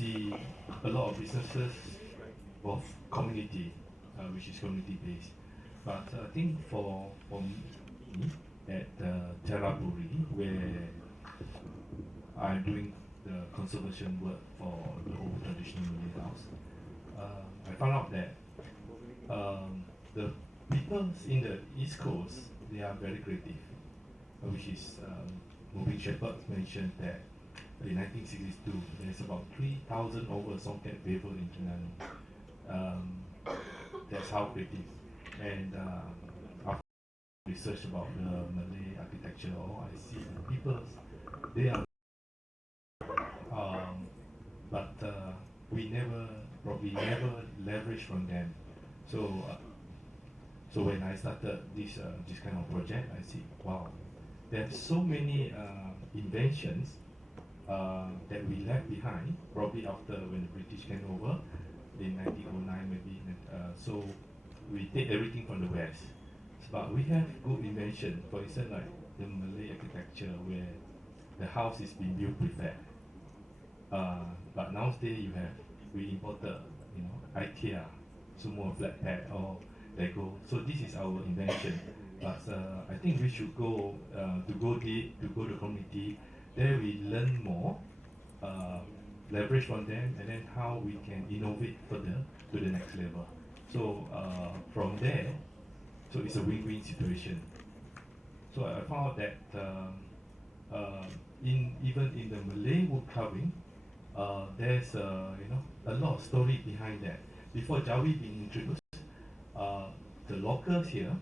see a lot of businesses of community, which is community based. But I think for me at Teraburi, where I'm doing the conservation work for the old traditional Malay house, I found out that the people in the East Coast, they are very creative, which is Moving Shepherds mentioned that in 1962 there's about 3,000 over songket waver in Terengganu. That's how creative. And after research about the Malay architecture, I see people, they are, but we never, probably never leverage from them. So when I started this kind of project, I see, wow, there's so many inventions that we left behind, probably after when the British came over in 1909 maybe. So we take everything from the West. But we have good invention, for instance, like the Malay architecture where the house is being built prefab. But nowadays we imported, IKEA, Sumo flat pad or Lego. So this is our invention. But I think we should go to go deep, to go to community. There we learn more, leverage from them, and then how we can innovate further to the next level. So from there, so it's a win-win situation. So I found out that even in the Malay wood carving, there's a lot of story behind that. Before Jawi being introduced, the locals here,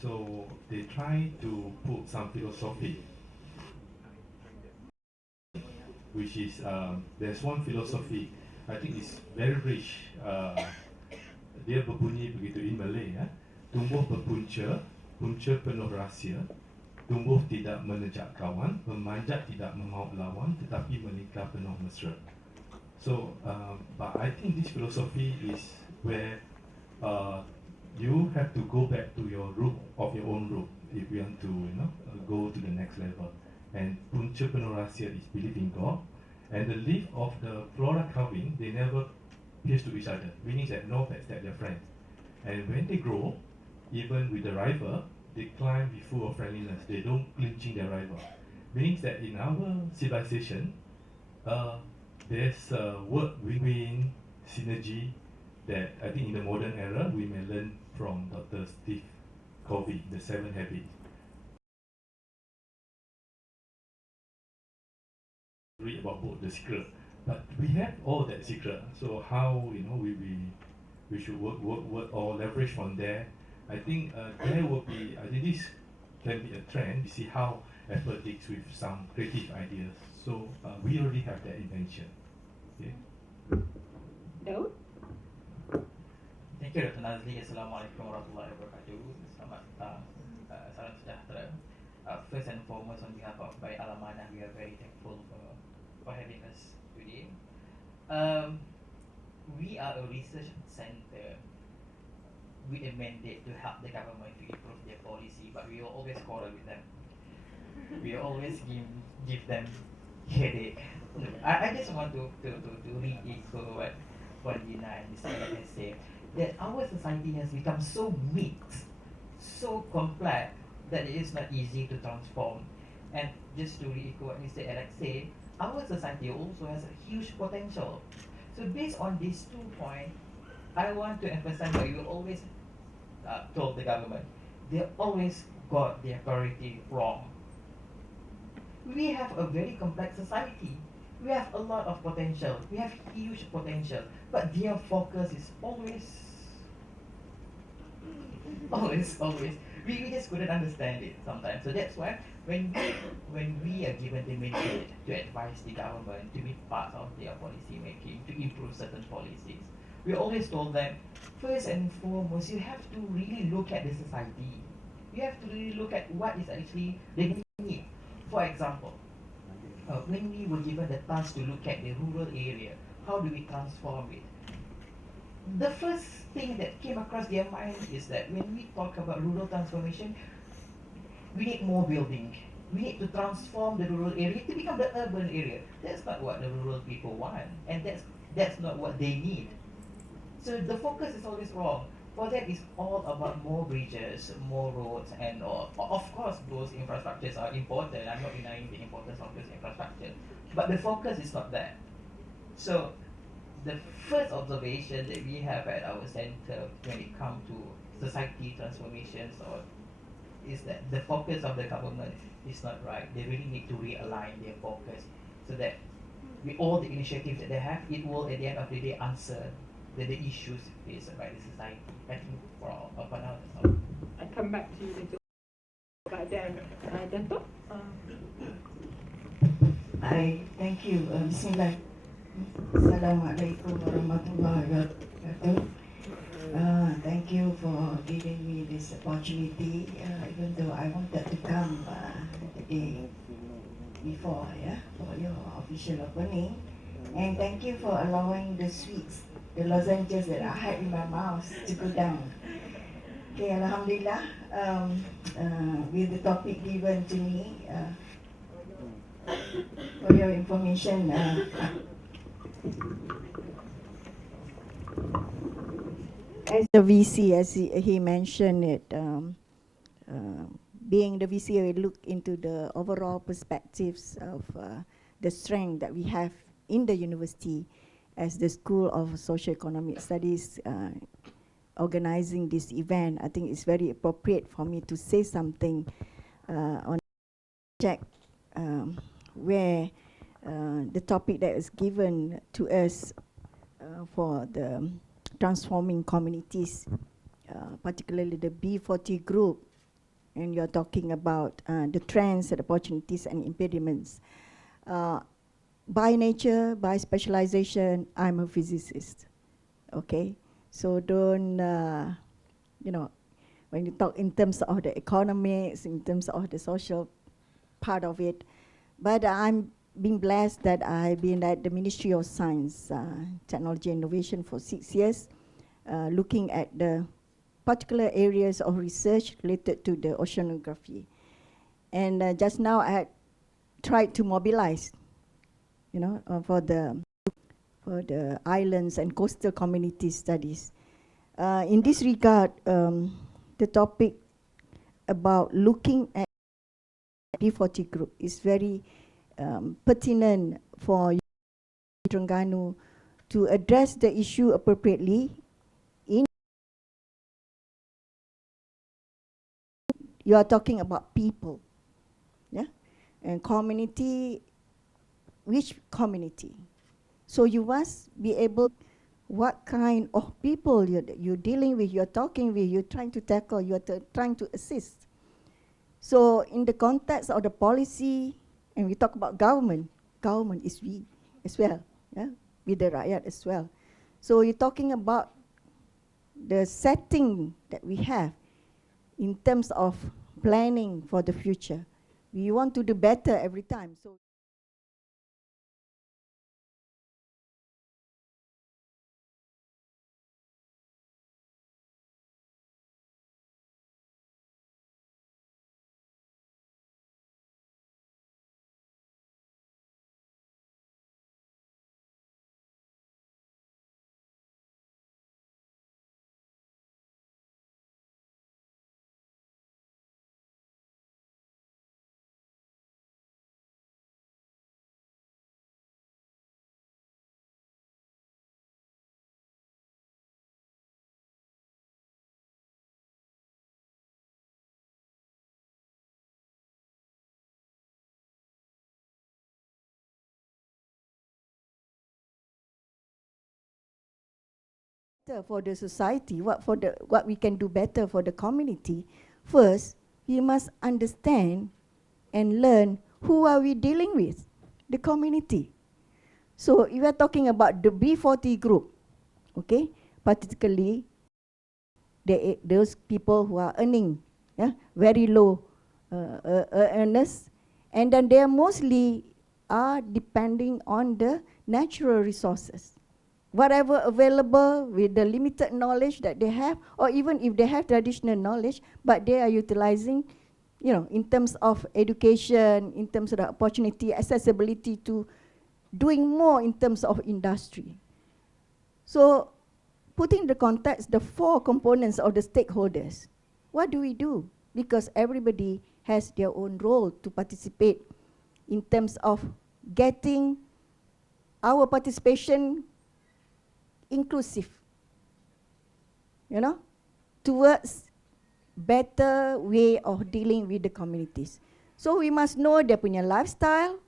so they try to put some philosophy, which is there's one philosophy I think is very rich. Dia berbunyi begitu in Malay, tumbuh berpunca, punca penuh rahsia, tumbuh tidak menejak kawan, memanjat tidak memaut lawan, tetapi menikah penuh mesra. So, but I think this philosophy is where you have to go back to your root of your own root if you want to, go to the next level. And punca penuh rahsia is belief in God, and the leaf of the flora carving, they never pierce to each other, meaning that no backstab their friends. And when they grow, even with the rival, they climb with full of friendliness. They don't clinching their rival. Meaning that in our civilization, there's work win-win synergy that I think in the modern era we may learn from Dr. Steve Covey, the 7 Habits. Read about both the secret, but we have all that secret. So how we should work or leverage from there. I think there will be. I think this can be a trend. You see how effort takes with some creative ideas. So we already have that invention. Okay. Daud? Thank you, Dr. Nazli. Assalamualaikum warahmatullahi wabarakatuh. Selamat datang. Salam sejahtera. First and foremost, on behalf of Baik Alamana, we are very thankful for having us today. We are a research center with a mandate to help the government to improve their policy, but we will always quarrel with them. We always give them headache. I just want to re-echo what Dina and Mr. has said, that our society has become so mixed, so complex, that it is not easy to transform. And just to re-echo what Mr. Alex said, our society also has a huge potential. So based on these 2 points, I want to emphasize what you always told the government. They always got their priority wrong. We have a very complex society. We have a lot of potential. We have huge potential. But their focus is always. We just couldn't understand it sometimes. So that's why when we are given the mandate to advise the government to be part of their policy making, to improve certain policies, we always told them, first and foremost, you have to really look at the society. You have to really look at what is actually the need. For example, when we were given the task to look at the rural area, how do we transform it? The first thing that came across their mind is that when we talk about rural transformation, we need more building. we need to transform the rural area to become the urban area. That's not what the rural people want, and that's not what they need. So the focus is always wrong. For that, it's all about more bridges, more roads, and of course those infrastructures are important. I'm not denying the importance of those infrastructure, but the focus is not that. So the first observation that we have at our center when it comes to society transformations or is that the focus of the government is not right. They really need to realign their focus so that with all the initiatives that they have, it will at the end of the day answer the issues faced by the society. I think for now that's all. I come back to you later. But then, Dato', Hi, thank you. Bismillah. Assalamualaikum warahmatullahi wabarakatuh. Thank you for giving me this opportunity, even though I wanted to come the day before, for your official opening. And thank you for allowing the sweets, the lozenges that I had in my mouth to go down. Okay, Alhamdulillah, with the topic given to me, for your information, as the VC, as he mentioned it, being the VC, we look into the overall perspectives of the strength that we have in the university as the School of Socio-Economic Studies organizing this event. I think it's very appropriate for me to say something on the project where the topic that is given to us for the transforming communities, particularly the B40 group, and you're talking about the trends and opportunities and impediments. By nature, by specialization, I'm a physicist, okay? So don't, when you talk in terms of the economics, in terms of the social part of it, but I'm being blessed that I've been at the Ministry of Science, Technology and Innovation for 6 years, looking at the particular areas of research related to the oceanography. And just now I had tried to mobilize, for the islands and coastal community studies. In this regard, the topic about looking at B40 group is very pertinent for Terengganu to address the issue appropriately. You are talking about people, and community. Which community? So you must be able, what kind of people you're dealing with, you're talking with, you're trying to tackle, you're trying to assist. So in the context of the policy, and we talk about government is we as well, with the rakyat as well. So you're talking about the setting that we have in terms of planning for the future. We want to do better every time. So for the society, what we can do better for the community. First, we must understand and learn who are we dealing with, the community. So if we are talking about the B40 group, okay, particularly those people who are earning very low earners, and then they mostly are depending on the natural resources. Whatever available with the limited knowledge that they have, or even if they have traditional knowledge, but they are utilizing, in terms of education, in terms of the opportunity, accessibility to doing more in terms of industry. So putting the context, the four components of the stakeholders, what do we do? Because everybody has their own role to participate in terms of getting our participation inclusive, towards better way of dealing with the communities. So we must know their punya lifestyle,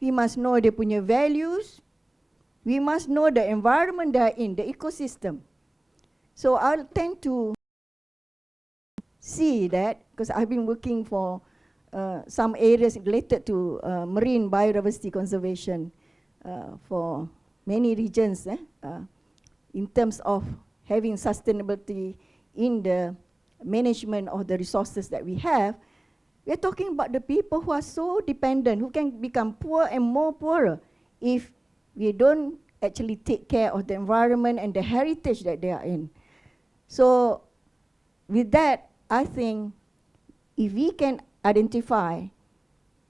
we must know their punya values, we must know the environment they're in, the ecosystem. So I'll tend to see that, because I've been working for some areas related to marine biodiversity conservation for many regions in terms of having sustainability in the management of the resources that we have. We're talking about the people who are so dependent, who can become poor and more poorer if we don't actually take care of the environment and the heritage that they are in. So with that, I think if we can identify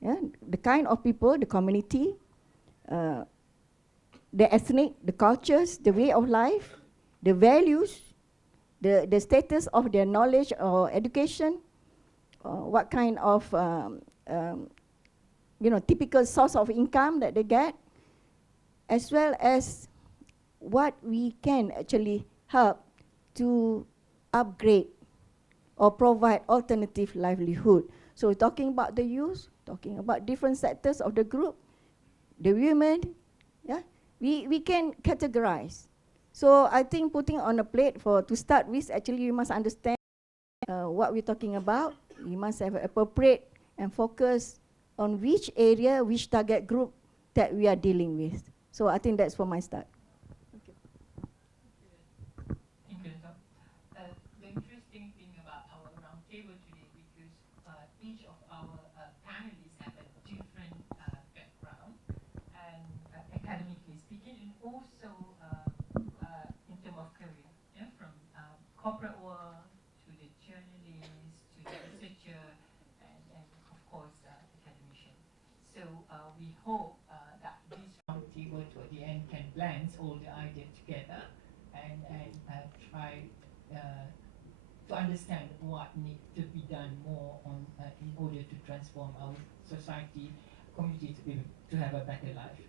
the kind of people, the community, the ethnic, the cultures, the way of life, the values, the status of their knowledge or education, what kind of typical source of income that they get, as well as what we can actually help to upgrade or provide alternative livelihood. So we're talking about the youth, talking about different sectors of the group, the women, we can categorize. So I think putting on a plate to start with, actually you must understand what we're talking about. You must have appropriate and focus on which area, which target group that we are dealing with. So I think that's for my start. Thank you. The interesting thing about our roundtable today, because each of our panelists have a different background, and academically speaking, and also in terms of career, from corporate world to the journalist to the researcher, and of course academician. So we hope that this roundtable toward the end can blend all the ideas together and try to understand what needs to be done more on in order to transform our society, community to have a better life.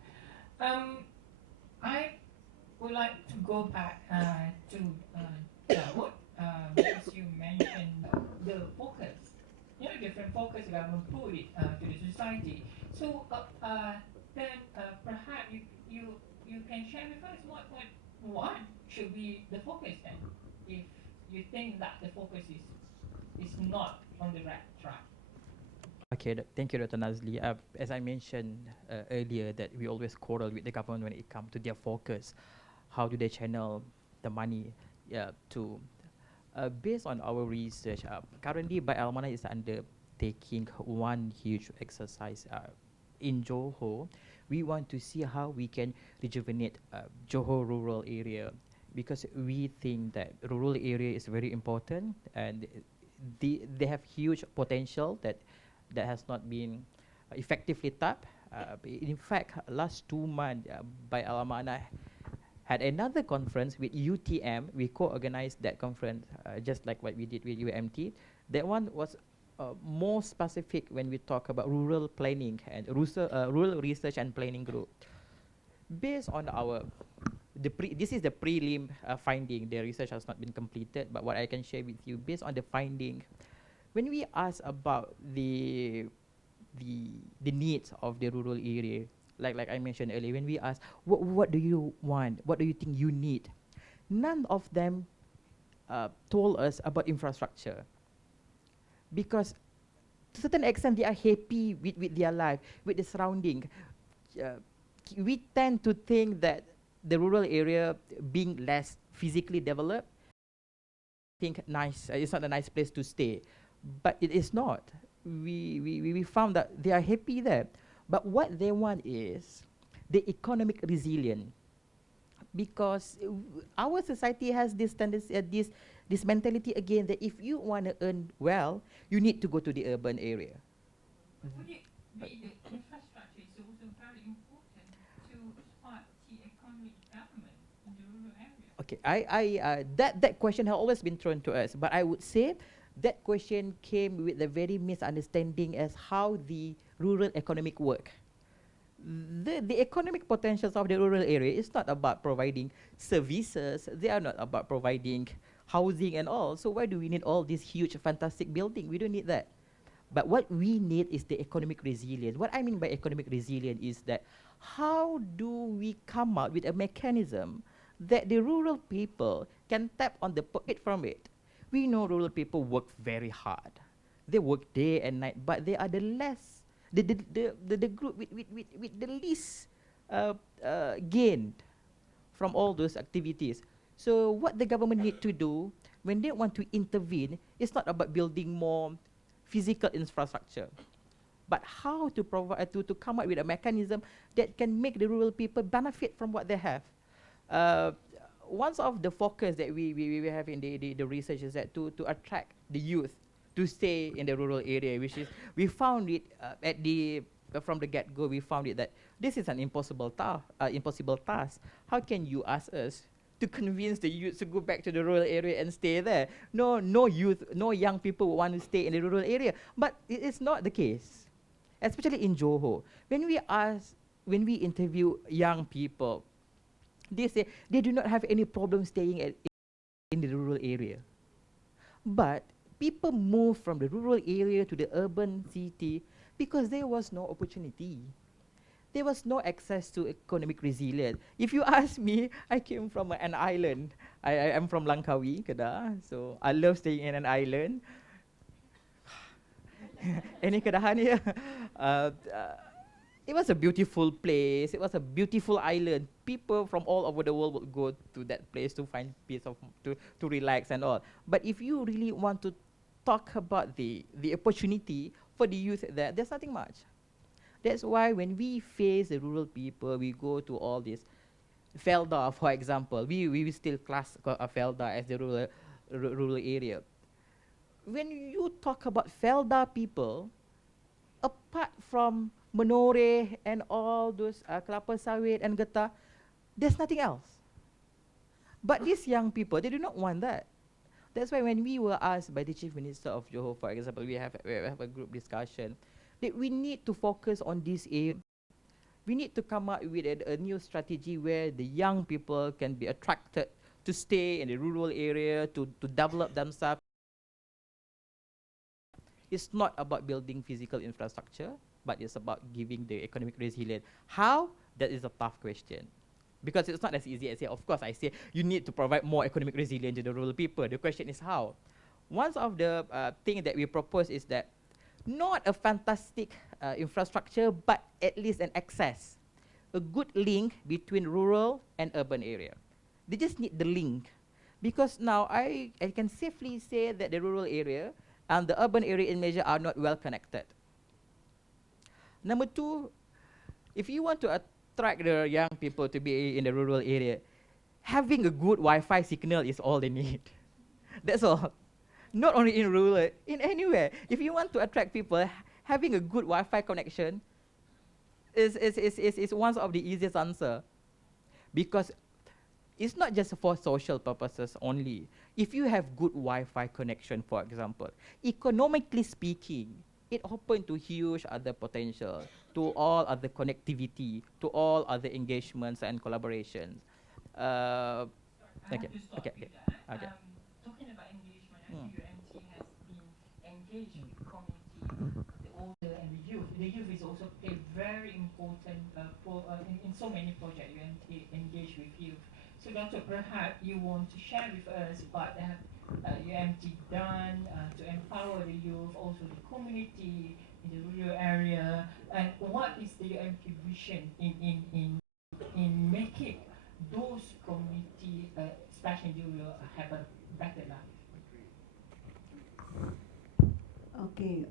I would like to go back to Dawood, because you mentioned the focus, different focus government put it to the society. So then perhaps you can share with us what should be the focus then, if you think that the focus is not on the right track. Okay, thank you, Dr. Nazli. As I mentioned earlier, that we always quarrel with the government when it comes to their focus. How do they channel the money to? Based on our research, currently By Almana is undertaking one huge exercise in Johor. We want to see how we can rejuvenate Johor rural area, because we think that rural area is very important, and they have huge potential that has not been effectively tapped. In fact, last 2 months, By Alamana had another conference with UTM. We co-organized that conference, just like what we did with UMT. That one was more specific when we talk about rural planning and rural research and planning group. Based on our this is the prelim finding. The research has not been completed, but what I can share with you, based on the finding, when we ask about the needs of the rural area, like I mentioned earlier, when we ask what do you want, what do you think you need, none of them told us about infrastructure, because to a certain extent they are happy with their life, with the surrounding. We tend to think that the rural area being less physically developed, think nice, it's not a nice place to stay, but it is not. We found that they are happy there, but what they want is the economic resilience. because our society has this tendency, this mentality again that if you want to earn well, you need to go to the urban area. Would it be the infrastructure is also very important to spark the economic development in the rural area? Okay, that question has always been thrown to us, but I would say that question came with a very misunderstanding as how the rural economic work. The economic potentials of the rural area is not about providing services. They are not about providing housing and all. So why do we need all this huge, fantastic building? We don't need that. But what we need is the economic resilience. What I mean by economic resilience is that how do we come out with a mechanism that the rural people can tap on the pocket from it? We know rural people work very hard. They work day and night, but they are the less, the group with the least gained from all those activities. So what the government need to do when they want to intervene is not about building more physical infrastructure, but how to provide to come up with a mechanism that can make the rural people benefit from what they have. One of the focus that we have in the research is that to attract the youth to stay in the rural area, which is we found it at the from the get-go. We found it that this is an impossible task. How can you ask us to convince the youth to go back to the rural area and stay there? No youth, no young people want to stay in the rural area. But it is not the case, especially in Johor. When we interview young people, they say they do not have any problem staying in the rural area. But people move from the rural area to the urban city because there was no opportunity. There was no access to economic resilience. If you ask me, I came from an island. I am from Langkawi, Kedah, so I love staying in an island. Any Kedahan here? It was a beautiful place. It was a beautiful island. People from all over the world would go to that place to find peace to relax and all. But if you really want to talk about the opportunity for the youth there, there's nothing much. That's why when we face the rural people, we go to all this. Felda, for example, we still class Felda as the rural area. When you talk about Felda people, apart from Menore and all those kelapa sawit and getah, there's nothing else. But these young people, they do not want that. That's why when we were asked by the Chief Minister of Johor, for example, we have a group discussion, that we need to focus on this area. We need to come up with a new strategy where the young people can be attracted to stay in the rural area, to develop themselves. It's not about building physical infrastructure, but it's about giving the economic resilience. How? That is a tough question. Because it's not as easy as say, of course, I say you need to provide more economic resilience to the rural people. The question is how? One of the things that we propose is that not a fantastic infrastructure, but at least an access, a good link between rural and urban area. They just need the link. Because now I can safely say that the rural area and the urban area in Malaysia are not well connected. Number two, if you want to attract the young people to be in the rural area, having a good Wi-Fi signal is all they need. That's all. Not only in rural, in anywhere. If you want to attract people, having a good Wi-Fi connection is one of the easiest answer. Because it's not just for social purposes only. If you have good Wi-Fi connection, for example, economically speaking, it open to huge other potential, to all other connectivity, to all other engagements and collaborations. Okay. Talking about engagement, I think UMT has been engaged with the community, the older and the youth. The youth is also a very important in so many projects UMT engage with youth. So Doctor, perhaps you want to share with us what UMT done to empower the youth, also the community in the rural area, and what is the UMT vision in making those community, especially in the rural, have a better life? Okay.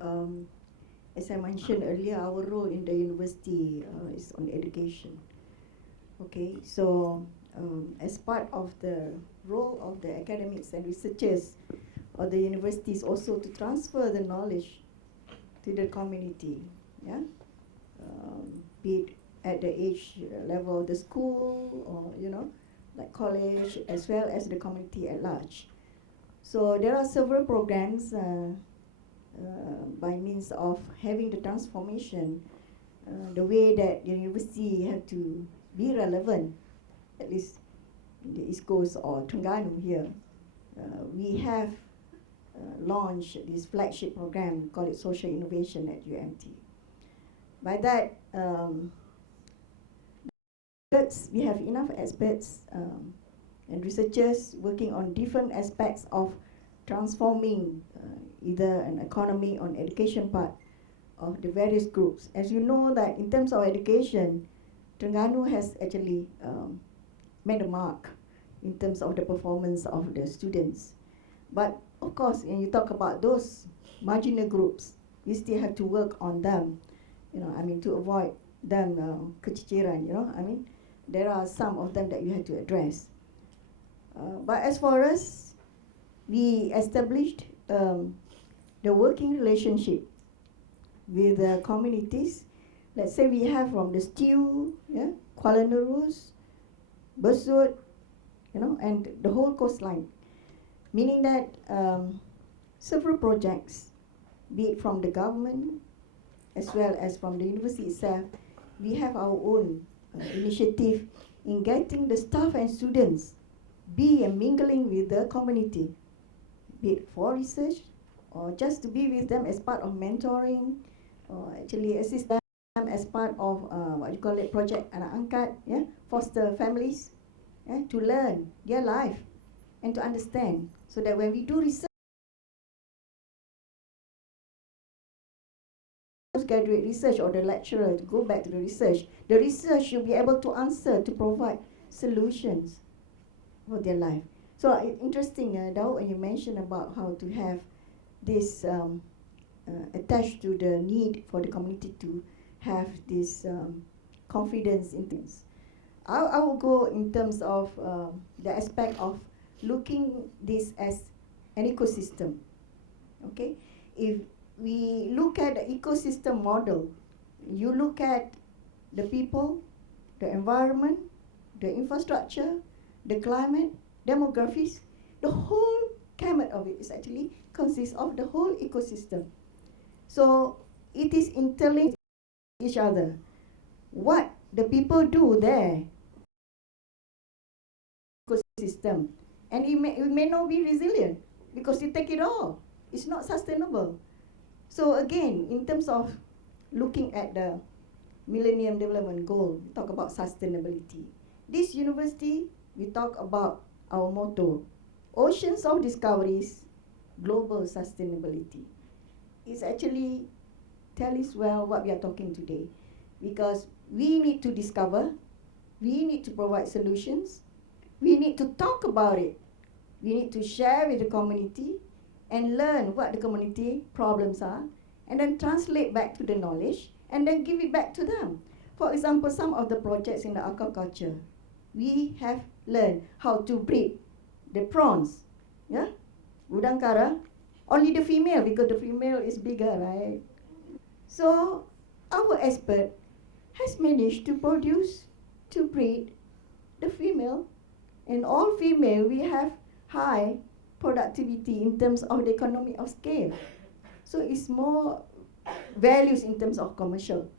As I mentioned earlier, our role in the university is on education. Okay, so as part of the role of the academics and researchers or the universities also to transfer the knowledge to the community, yeah, be it at the age level of the school or like college, as well as the community at large. So there are several programs by means of having the transformation, the way that the university have to be relevant, at least in the East Coast or Terengganu here. We have launched this flagship program called it Social Innovation at UMT. By that, we have enough experts and researchers working on different aspects of transforming either an economy or education part of the various groups. As you know that in terms of education, Terengganu has actually made a mark in terms of the performance of the students. But of course, when you talk about those marginal groups, we still have to work on them, to avoid them keciciran, there are some of them that you have to address. But as for us, we established the working relationship with the communities. Let's say we have from the Stew, Kuala Nerus, Besut, and the whole coastline. Meaning that several projects, be it from the government as well as from the university itself, we have our own initiative in getting the staff and students be and mingling with the community, be it for research or just to be with them as part of mentoring, or actually assist them as part of Project Anak Angkat, foster families, to learn their life and to understand, so that when we do research, postgraduate research or the lecturer to go back to the research should be able to answer, to provide solutions for their life. So interesting, Daud, when you mentioned about how to have this attached to the need for the community to have this confidence in things. I will go in terms of the aspect of looking this as an ecosystem. Okay, if we look at the ecosystem model, you look at the people, the environment, the infrastructure, the climate, demographics, the whole gamut of it is actually consists of the whole ecosystem. So it is interlinked with each other. What the people do there, ecosystem, and it may not be resilient because you take it all. It's not sustainable. So again, in terms of looking at the Millennium Development Goal, we talk about sustainability. This university, we talk about our motto, Oceans of Discoveries, Global Sustainability. It's actually tells well what we are talking today, because we need to discover, we need to provide solutions, we need to talk about it, we need to share with the community and learn what the community problems are, and then translate back to the knowledge and then give it back to them. For example, some of the projects in the aquaculture, we have learned how to breed the prawns, udang kara, only the female, because the female is bigger, right? So our expert has managed to breed the female, and all female we have high productivity in terms of the economy of scale. So it's more values in terms of commercial.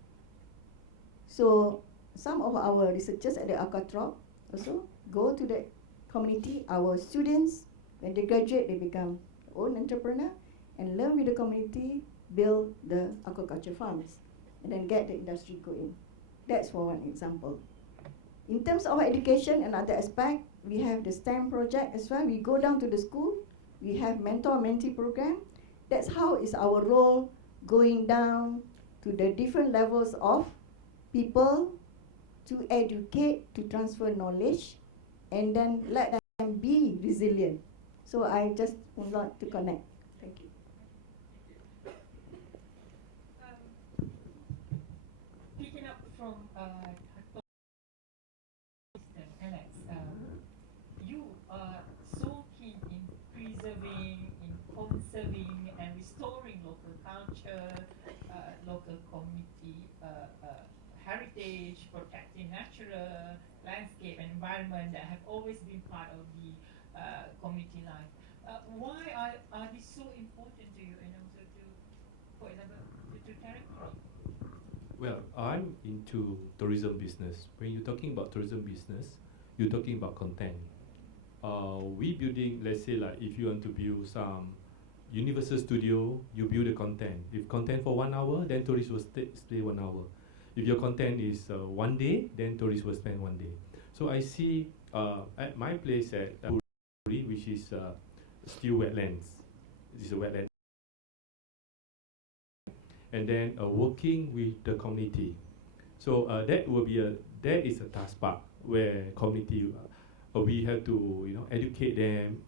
So some of our researchers at the Aquatrop also go to the community. Our students, when they graduate, they become their own entrepreneur and learn with the community, build the aquaculture farms, and then get the industry going. That's for one example. In terms of education, another aspect, we have the STEM project as well. We go down to the school, we have mentor-mentee program. That's how is our role going down to the different levels of people to educate, to transfer knowledge, and then let them be resilient. So I just would like to connect. Thank you. Picking up from system, Alex, conserving and restoring local culture, local community heritage, protecting natural landscape and environment that have always been part of the community life. Why are these so important to you and also to, for example, to territory? Well, I'm into tourism business. When you're talking about tourism business, you're talking about content. We building, let's say like if you want to build some Universal Studio, you build the content. If content for 1 hour, then tourists will stay 1 hour. If your content is 1 day, then tourists will spend 1 day. So I see at my place at Puri, which is still wetlands. This is a wetland. And then working with the community. So that is a task part where community we have to educate them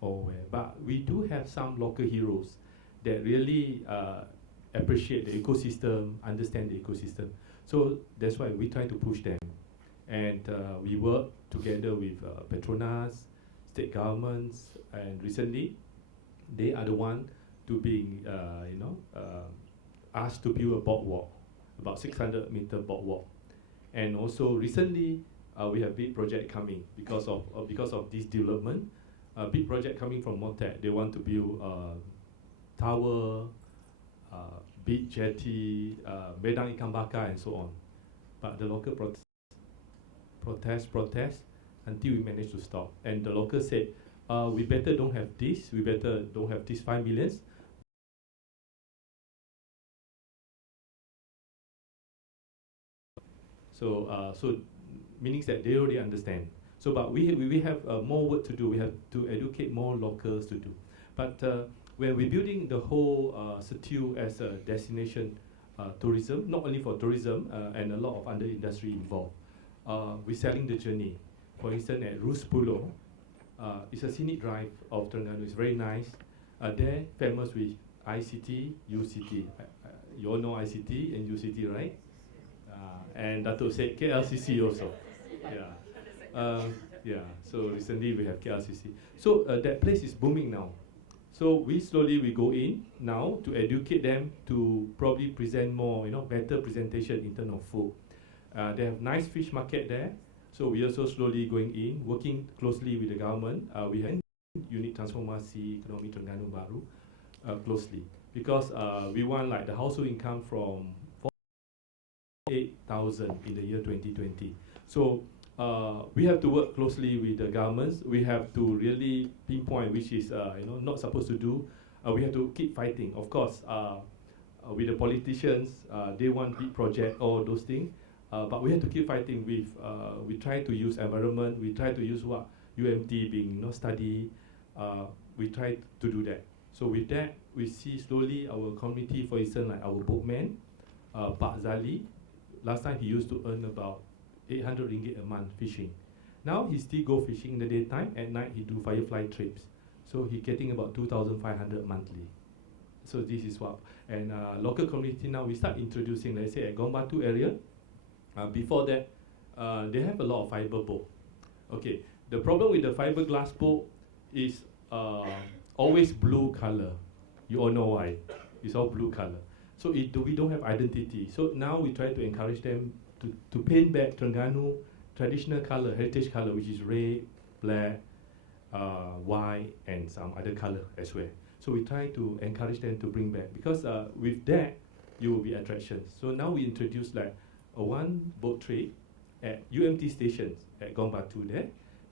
but we do have some local heroes that really appreciate the ecosystem, understand the ecosystem. So that's why we try to push them, and we work together with Petronas, state governments, and recently they are the one to being asked to build a boardwalk, about 600-meter boardwalk. And also recently, we have big project coming because of this development. A big project coming from Motek. They want to build tower, beach jetty, bedang ikan bakar, and so on. But the local protest until we managed to stop. And the local said, we better don't have this. We better don't have this 5 millions. So meaning that they already understand. So, but we have more work to do. We have to educate more locals to do. But when we're building the whole Setiu as a destination tourism, not only for tourism and a lot of other industry involved, we're selling the journey. For instance, at Rus Pulau, it's a scenic drive of Terengganu. It's very nice. They're famous with ICT, UCT. You all know ICT and UCT, right? And Dato said KLCC also. Yeah. So recently we have KLCC. So that place is booming now. So we slowly go in now to educate them to probably present more, better presentation in terms of food. They have nice fish market there. So we also slowly going in, working closely with the government. We have Unit Transformasi Ekonomi Terengganu Baru closely because we want like the household income from 8,000 in the year 2020. So we have to work closely with the governments. We have to really pinpoint which is not supposed to do. We have to keep fighting. Of course, with the politicians, they want big project, all those things. But we have to keep fighting with. We try to use environment. We try to use what UMT being study. We try to do that. So with that, we see slowly our community, for instance, like our boatman, Pak Zali. Last time he used to earn about 800 ringgit a month fishing. Now he still go fishing in the daytime. At night he do firefly trips. So he getting about 2,500 monthly. So this is what. And local community now we start introducing. Let's say at Gong Batu area. Before that, they have a lot of fiber boat. Okay. The problem with the fiberglass boat is always blue color. You all know why. It's all blue color. So we don't have identity. So now we try to encourage them to paint back Terengganu traditional color, heritage color, which is red, black, white, and some other color as well. So we try to encourage them to bring back because with that, you will be attractions. So now we introduce like a one boat trip at UMT stations at Gong Batu there.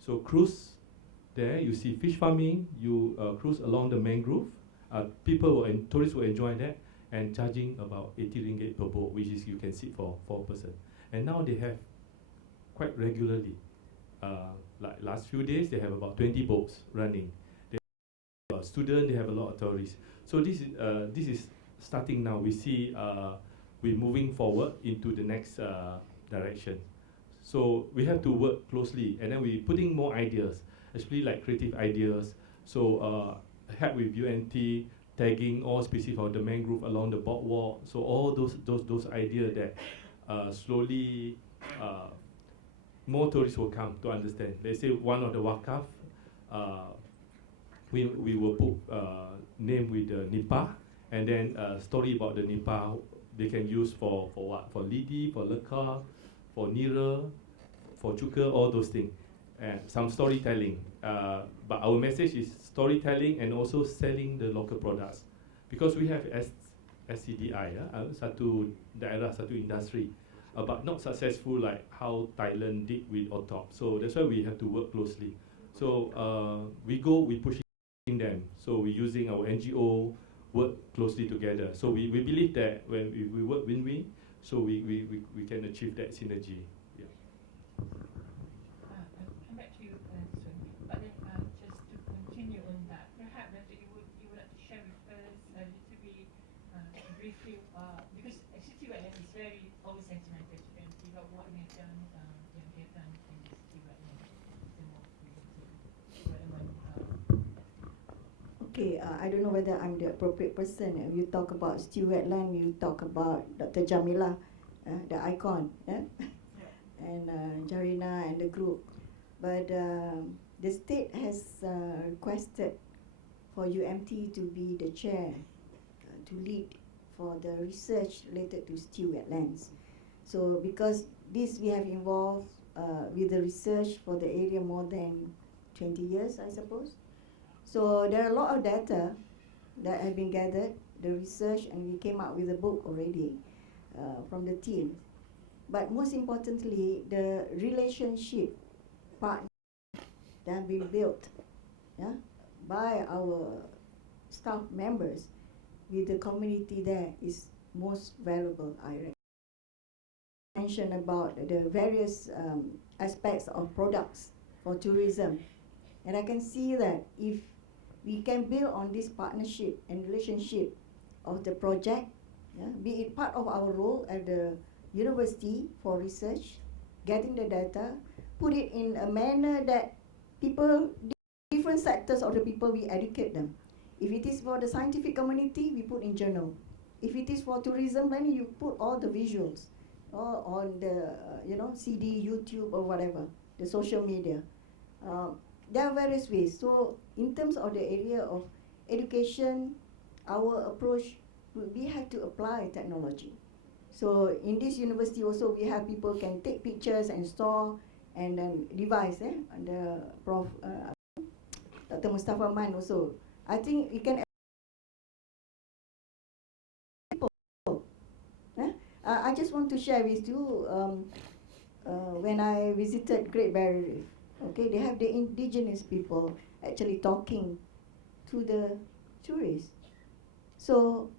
So cruise there, you see fish farming, you cruise along the mangrove. Tourists will enjoy that. And charging about 80 ringgit per boat, which is you can sit for 4 person. And now they have quite regularly, like last few days, they have about 20 boats running. They have a lot of students, they have a lot of tourists. So this is starting now. We see we're moving forward into the next direction. So we have to work closely, and then we're putting more ideas, especially like creative ideas. So help with UNT, tagging all species of the mangrove along the boardwalk. So all those ideas that slowly more tourists will come to understand. Let's say one of the wakaf we will put name with the Nipa, and then story about the Nipa they can use for what? For Lidi, for Leka, for Nira, for Chuka, all those things. And some storytelling. But our message is storytelling and also selling the local products. Because we have SCDI, satu daerah, satu industry, but not successful like how Thailand did with OTOP. So that's why we have to work closely. So we pushing them. So we're using our NGO, work closely together. So we believe that when we work win-win, so we can achieve that synergy. Yeah. I'll come back to you soon. But then just to continue on that, perhaps that you would like to share with us a little bit briefly, because Institute is very always sentimental to them. But what we have done, in Institute the more relevant. Okay, I don't know whether I'm the appropriate person. You talk about Stewart Land, you talk about Dr. Jamila, the icon, and Jarina and the group. But the state has requested for UMT to be the chair, to lead for the research related to Stewart Lands. So because this we have involved with the research for the area more than 20 years, I suppose. So there are a lot of data that have been gathered, the research, and we came up with a book already from the team. But most importantly, the relationship partner that have been built by our staff members with the community there is most valuable, I reckon. Mention about the various aspects of products for tourism. And I can see that if we can build on this partnership and relationship of the project, be it part of our role at the university for research, getting the data, put it in a manner that people, different sectors of the people, we educate them. If it is for the scientific community, we put in journal. If it is for tourism, then you put all the visuals on the CD, YouTube, or whatever, the social media. There are various ways. So in terms of the area of education, our approach, we have to apply technology. So in this university also, we have people can take pictures and store and then device, and the Prof. Dr. Mustafa Man also. I think we can I just want to share with you when I visited Great Barrier Reef. Okay, they have the indigenous people actually talking to the tourists. So,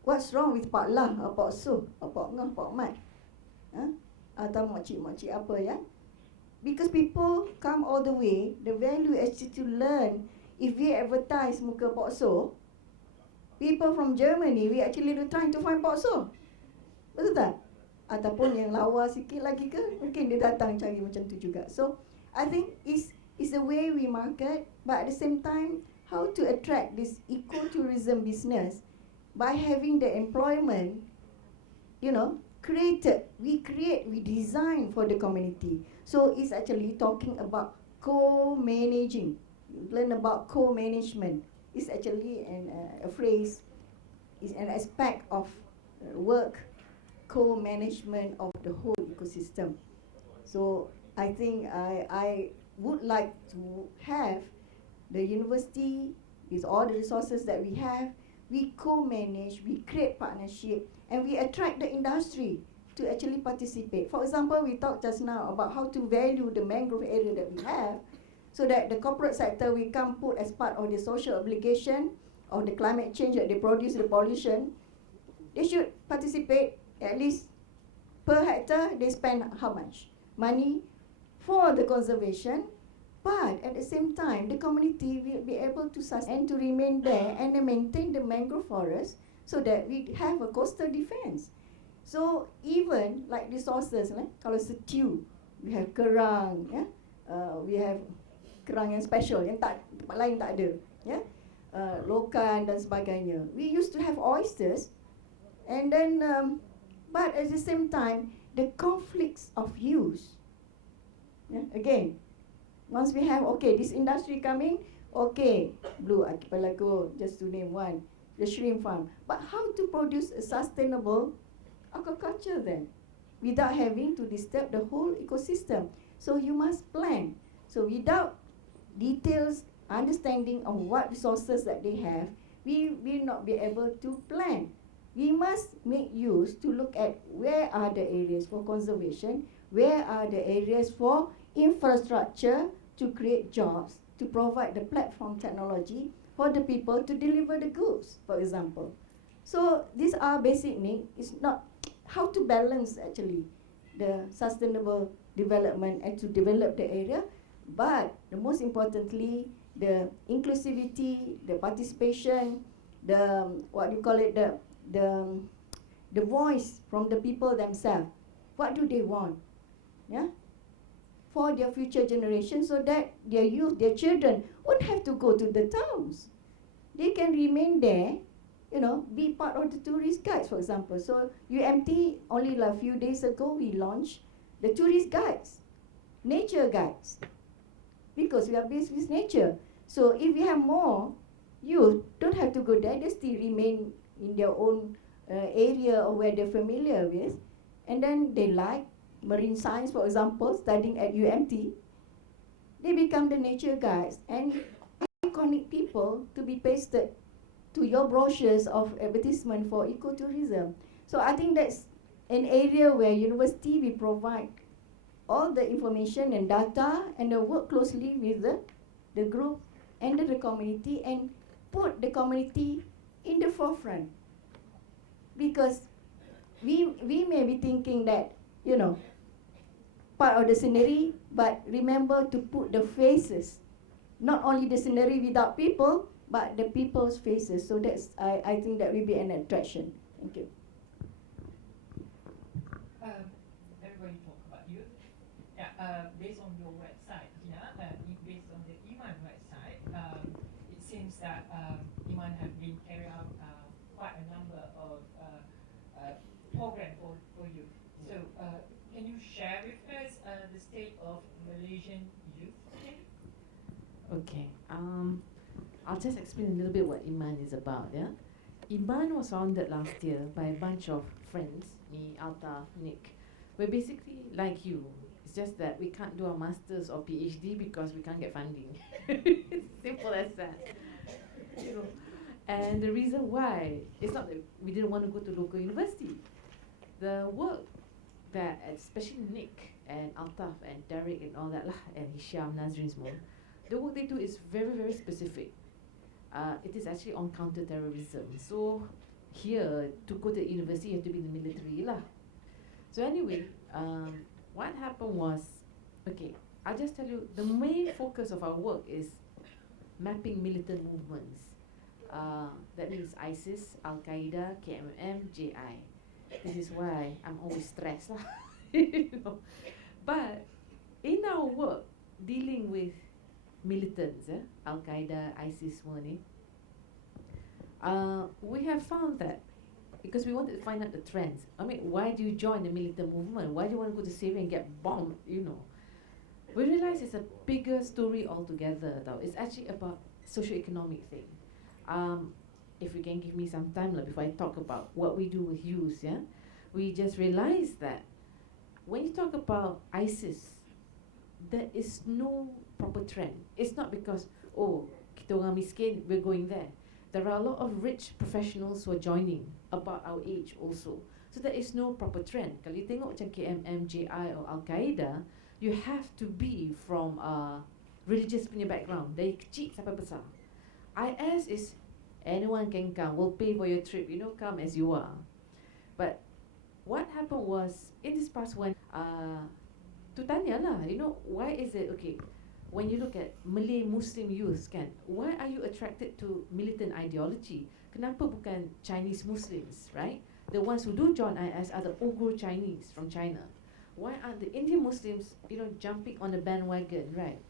what's wrong with Pak Lah, Pak Su, Pak Ngah, Pak Mat? Atau makcik-makcik apa ya? Because people come all the way, the value actually to learn. If we advertise muka Pak Su, people from Germany, we actually trying to find Pak Su. Betul tak? Ataupun yang lawa sikit lagi ke, mungkin dia datang cari macam tu juga. So, I think it's the way we market, but at the same time, how to attract this ecotourism business by having the employment, we design for the community. So it's actually talking about co-managing. You learn about co-management. It's actually a phrase, is an aspect of work, co-management of the whole ecosystem. So I think I would like to have the university, with all the resources that we have, we co-manage, we create partnership, and we attract the industry to actually participate. For example, we talked just now about how to value the mangrove area that we have, so that the corporate sector we can put as part of the social obligation of the climate change that they produce the pollution. They should participate at least per hectare. They spend how much money for the conservation, but at the same time, the community will be able to sustain and to remain there and maintain the mangrove forest so that we have a coastal defense. So even like resources, kalau stew, we have kerang, we have kerang yang special, yang tempat lain tak ada, lokan dan sebagainya. We used to have oysters, and then, but at the same time, the conflicts of use. Again, once we have, okay, this industry coming, Okay, Blue Archipelago, just to name one, the shrimp farm. But how to produce a sustainable aquaculture then, without having to disturb the whole ecosystem? So you must plan. So without details understanding of what resources that they have, we will not be able to plan. We must make use to look at where are the areas for conservation, where are the areas for infrastructure to create jobs, to provide the platform technology for the people to deliver the goods, for example. So these are basic needs. It's not how to balance actually the sustainable development and to develop the area, but the most importantly, the inclusivity, the participation, the what you call it, the voice from the people themselves. What do they want? Yeah, for their future generation, so that their youth, their children won't have to go to the towns. They can remain there, you know, be part of the tourist guides, for example. So UMT, only a few days ago, we launched the tourist guides, nature guides, because we are based with nature. So if we have more youth, don't have to go there, they still remain in their own area or where they're familiar with, and then they like marine science, for example, studying at UMT, they become the nature guides and iconic people to be pasted to your brochures of advertisement for ecotourism. So I think that's an area where university will provide all the information and data and work closely with the group and the community and put the community in the forefront. Because we may be thinking that, you know, part of the scenery, but remember to put the faces, not only the scenery without people, but the people's faces. So that's, I think that will be an attraction. Thank you. Everybody talk about you. Yeah, based on your website, Gina, based on the Iman website, it seems that Iman have been carrying out quite a number of program for you. So can you share with us the state of Malaysian youth today? Okay. I'll just explain a little bit what Iman is about. Yeah, Iman was founded last year by a bunch of friends, me, Alta, Nick. We're basically like you. It's just that we can't do our masters or PhD because we can't get funding. Simple as that. You know. And the reason why, it's not that we didn't want to go to local university. The work that, especially Nick and Altaf and Derek and all that lah, and Hisham, Nazrin semua, the work they do is very, very specific. It is actually on counter-terrorism. So here, to go to university, you have to be in the military lah. So anyway, what happened was, okay, I'll just tell you, the main focus of our work is mapping militant movements. That means ISIS, Al-Qaeda, KMM, JI. This is why I'm always stressed lah. You know. But in our work, dealing with militants, Al-Qaeda, ISIS semua ni, we have found that, because we wanted to find out the trends. I mean, why do you join the militant movement? Why do you want to go to Syria and get bombed, you know? We realize it's a bigger story altogether, though. It's actually about socio-economic thing. If you can give me some time before I talk about what we do with youth, yeah? We just realized that when you talk about ISIS, there is no proper trend. It's not because, oh, kita orang miskin, we're going there. There are a lot of rich professionals who are joining about our age also. So there is no proper trend. Kalau you tengok macam KMM, JI or Al-Qaeda, you have to be from a religious punya background, dari kecil sampai besar. IS is anyone can come, we'll pay for your trip, you know, come as you are. But what happened was, in this past one, to tanya lah, you know, why is it, okay, when you look at Malay Muslim youth, kan, why are you attracted to militant ideology? Kenapa bukan Chinese Muslims, right? The ones who do join IS are the Uyghur Chinese from China. Why aren't the Indian Muslims, you know, jumping on the bandwagon, right?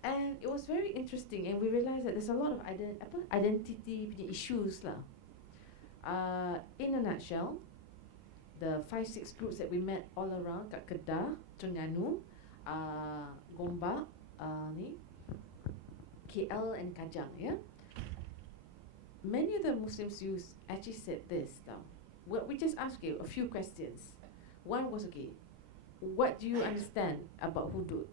And it was very interesting, and we realized that there's a lot of identity issues lah. In a nutshell, the 5-6 groups that we met all around kat Kedah, Terengganu, Gombak, KL and Kajang, yeah? Many of the Muslims use actually said this now. Well, we just asked a few questions. One was, okay, what do you understand about hudud?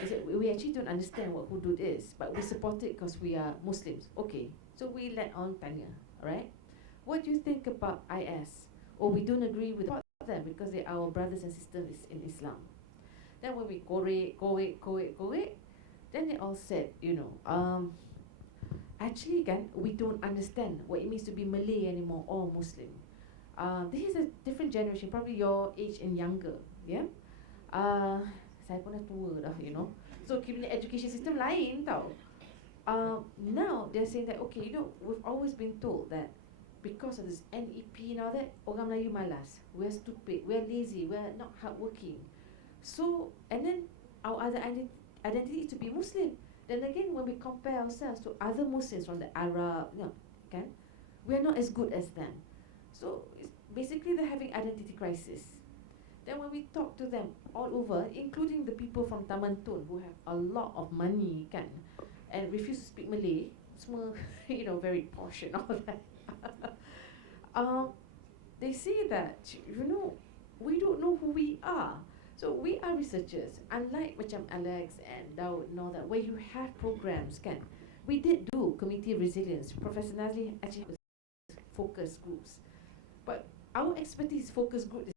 They said, we actually don't understand what hudud is, but we support it because we are Muslims. Okay, so we let on tanya, alright? What do you think about IS? Or we don't agree with them because they are our brothers and sisters in Islam. Then when we korek, then they all said, actually kan, we don't understand what it means to be Malay anymore or Muslim. This is a different generation, probably your age and younger, yeah. Saya pun dah tua dah, So kita punya education system lain tau. Now they're saying that okay, we've always been told that because of this NEP and all that, orang Melayu malas, we're stupid, we're lazy, we're not hardworking. So and then our other identity is to be Muslim. Then again, when we compare ourselves to other Muslims from the Arab, we're not as good as them. So it's basically they're having identity crisis. Then when we talk to them all over, including the people from Taman Tun who have a lot of money, and refuse to speak Malay, semua, very posh and all that. They say that, we don't know who we are. So we are researchers, unlike macam Alex and Daud and all that, where you have programs, we did do community resilience. Professor Nazli actually has focus groups. But our expertise focus group is,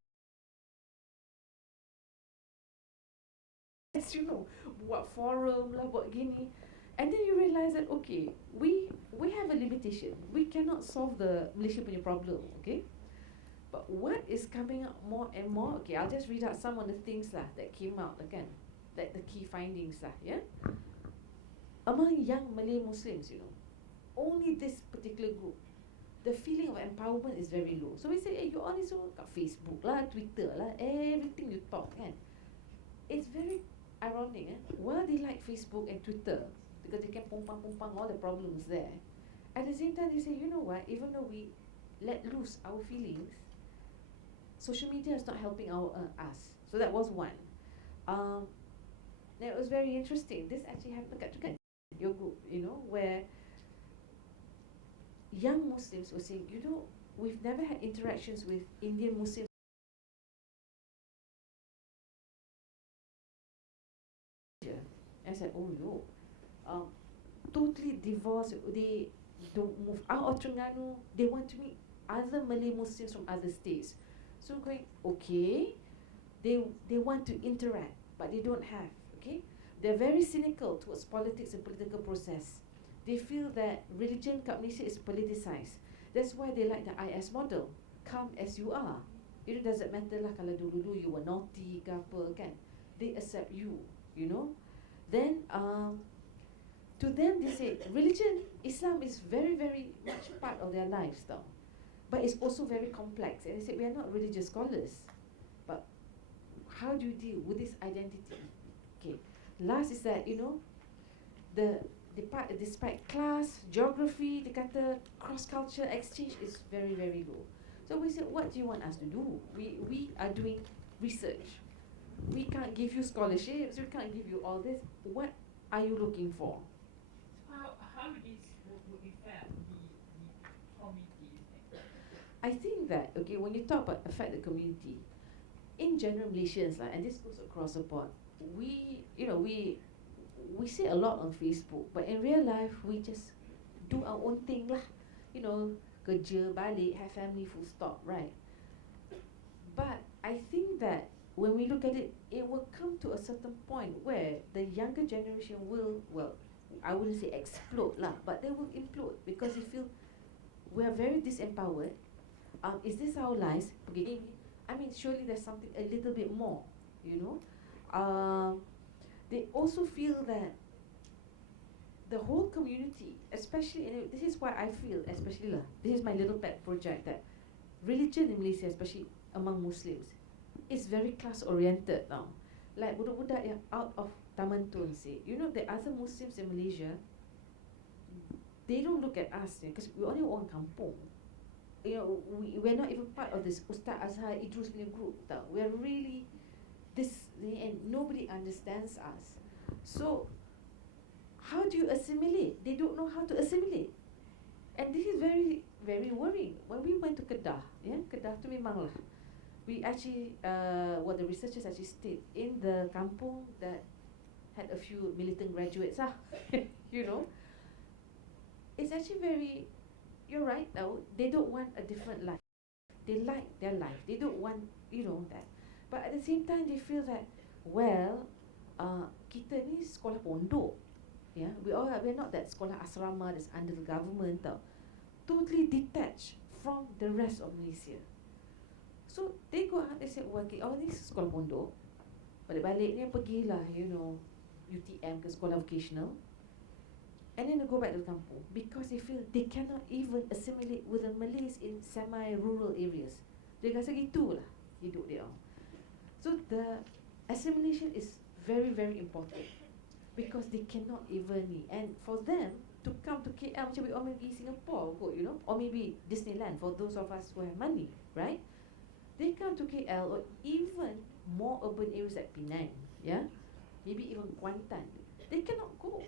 buat forum lah, buat gini. And then you realize that, okay, we have a limitation. We cannot solve the Malaysia punya problem, okay? But what is coming up more and more, okay, I'll just read out some of the things lah that came out, like the key findings lah, yeah? Among young Malay Muslims, only this particular group, the feeling of empowerment is very low. So we say, you only so kat Facebook lah, Twitter lah, everything you talk, It's very ironic, While they like Facebook and Twitter, because they can pumpang all the problems there. At the same time, they say, you know what, even though we let loose our feelings, social media is not helping us. So that was one. That was very interesting. This actually happened kat your group, where young Muslims were saying, we've never had interactions with Indian Muslims. I said, oh no, totally divorced. They don't move out of Terengganu. They want to meet other Malay Muslims from other states. So going, okay, they want to interact, but they don't have, okay? They're very cynical towards politics and political process. They feel that religion kat Malaysia is politicized. That's why they like the IS model. Come as you are. It doesn't matter lah kalau dulu you were naughty ke apa, kan? They accept you, Then, to them, they say, religion, Islam is very, very much part of their lives, though. But it's also very complex. And they say, we are not religious scholars. But how do you deal with this identity? Okay. Last is that, despite class, geography, they kata cross-culture exchange is very, very low. So we said, what do you want us to do? We are doing research. We can't give you scholarships, we can't give you all this. What are you looking for? How this would affect the community? I think that, okay, when you talk about affect the community, in general Malaysians, and this goes across the board, we say a lot on Facebook, but in real life, we just do our own thing lah. Kerja, balik, have family, full stop, right? But I think that when we look at it, it will come to a certain point where the younger generation will, well, I wouldn't say explode lah, but they will implode because they feel we are very disempowered. Is this our lives? Okay, I mean, surely there's something a little bit more, They also feel that the whole community, especially, and this is why I feel, especially this is my little pet project, that religion in Malaysia, especially among Muslims, is very class oriented now. Like budak-budak yang out of Taman Tun say, the other Muslims in Malaysia, they don't look at us because we only orang kampung. We're not even part of this Ustaz Azhar Idrus punya group tau. We're really this, and nobody understands us. So how do do you assimilate? They don't know how to assimilate. And this is very, very worrying. When we went to Kedah, Kedah tu memang lah. We actually, what the researchers actually state, in the kampung that had a few militant graduates, you know, it's actually very, you're right though, they don't want a different life. They like their life. They don't want, that. But at the same time, they feel that, well, kita ni sekolah pondok. We're not that sekolah asrama that's under the government tau. Totally detached from the rest of Malaysia. So they go out, they say, well, ni sekolah pondok. Balik-balik ni pergilah, UTM ke sekolah vocational. And then they go back to the kampung because they feel they cannot even assimilate with the Malays in semi-rural areas. Dia rasa gitulah hidup dia. So the assimilation is very, very important because they cannot even. And for them to come to KL, macam we all pergi Singapore kot, or maybe Disneyland for those of us who have money, right? They come to KL or even more urban areas like Penang, maybe even Kuantan. They cannot go.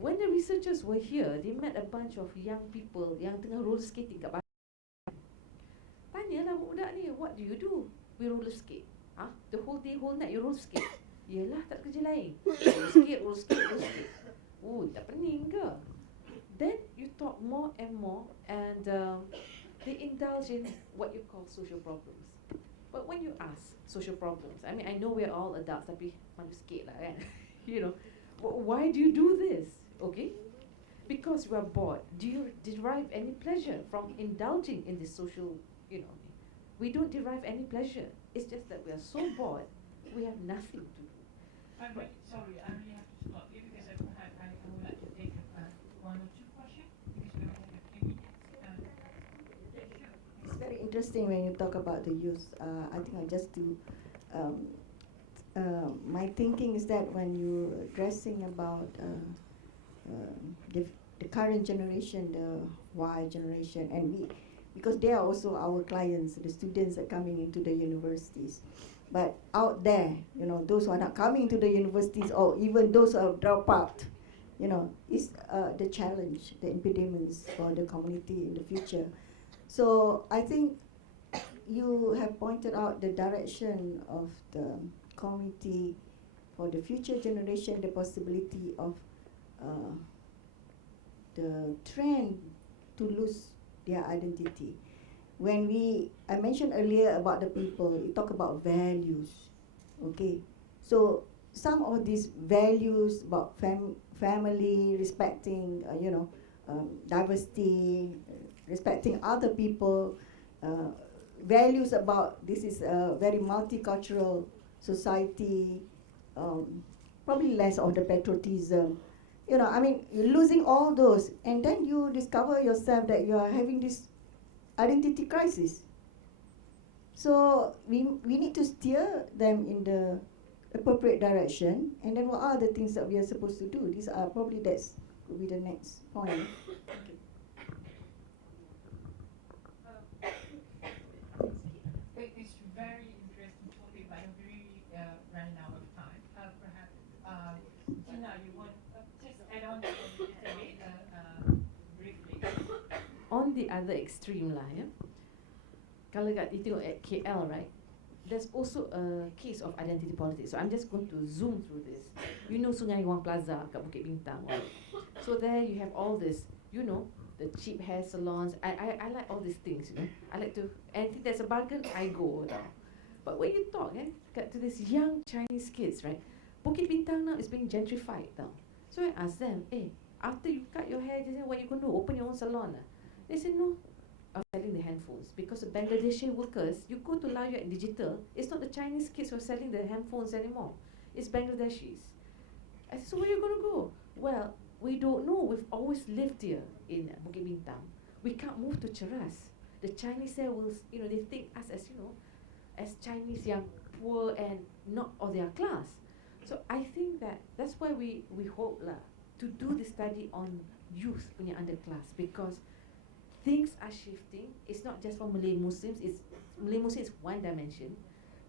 When the researchers were here, they met a bunch of young people yang tengah roller skating kat bawah. Tanyalah budak ni, what do you do? We roller skate. The whole day, whole night you roller skate. Yelah, tak kerja lain. Roller skate. Oh, tak pening ke? Then you talk more and more and they indulge in what you call social problems. But when you ask social problems, I mean, I know we're all adults, tapi malu sikit lah kan. Why do you do this? Okay? Because we are bored. Do you derive any pleasure from indulging in this social, we don't derive any pleasure. It's just that we are so bored, we have nothing to do. I'm really sorry, I really have to stop you because I would like to take one or two questions because we only have 10 minutes. Yeah, sure. It's very interesting when you talk about the youth. I think I just do. My thinking is that when you're addressing about the current generation, the Y generation, and because they are also our clients, the students are coming into the universities. But out there, those who are not coming to the universities or even those who have dropped out, is the challenge, the impediments for the community in the future. So I think you have pointed out the direction of the community for the future generation, the possibility of the trend to lose their identity. I mentioned earlier about the people, we talk about values, okay? So some of these values about family, respecting, diversity, respecting other people, values about this is a very multicultural society, probably less of the patriotism. You're losing all those, and then you discover yourself that you are having this identity crisis. So we need to steer them in the appropriate direction, and then what are the things that we are supposed to do? These are probably could be the next point. Okay. It's very interesting topic, but I'm really running out of time. Perhaps, Gina, you want just add on a little bit briefly. On the other extreme lah, kalau you tengok at KL, right, there's also a case of identity politics. So I'm just going to zoom through this. Sungai Wang Plaza kat Bukit Bintang, right? So there you have all this, the cheap hair salons. I like all these things, I like to, anything that's a bargain, I go. But when you talk to these young Chinese kids, right, Bukit Bintang now is being gentrified. So I ask them, after you cut your hair, what you going to do? Open your own salon? They said, no, I'm selling the handphones. Because the Bangladeshi workers, you go to Laoya and Digital, it's not the Chinese kids who are selling the handphones anymore. It's Bangladeshis. I said, so where are you going to go? Well, we don't know. We've always lived here in Bukit Bintang. We can't move to Cheras. The Chinese there will, they think us as Chinese young, poor and not of their class. So I think that's why we hope to do the study on youth punya underclass, because things are shifting. It's not just for Malay Muslims. Malay Muslims is one dimension.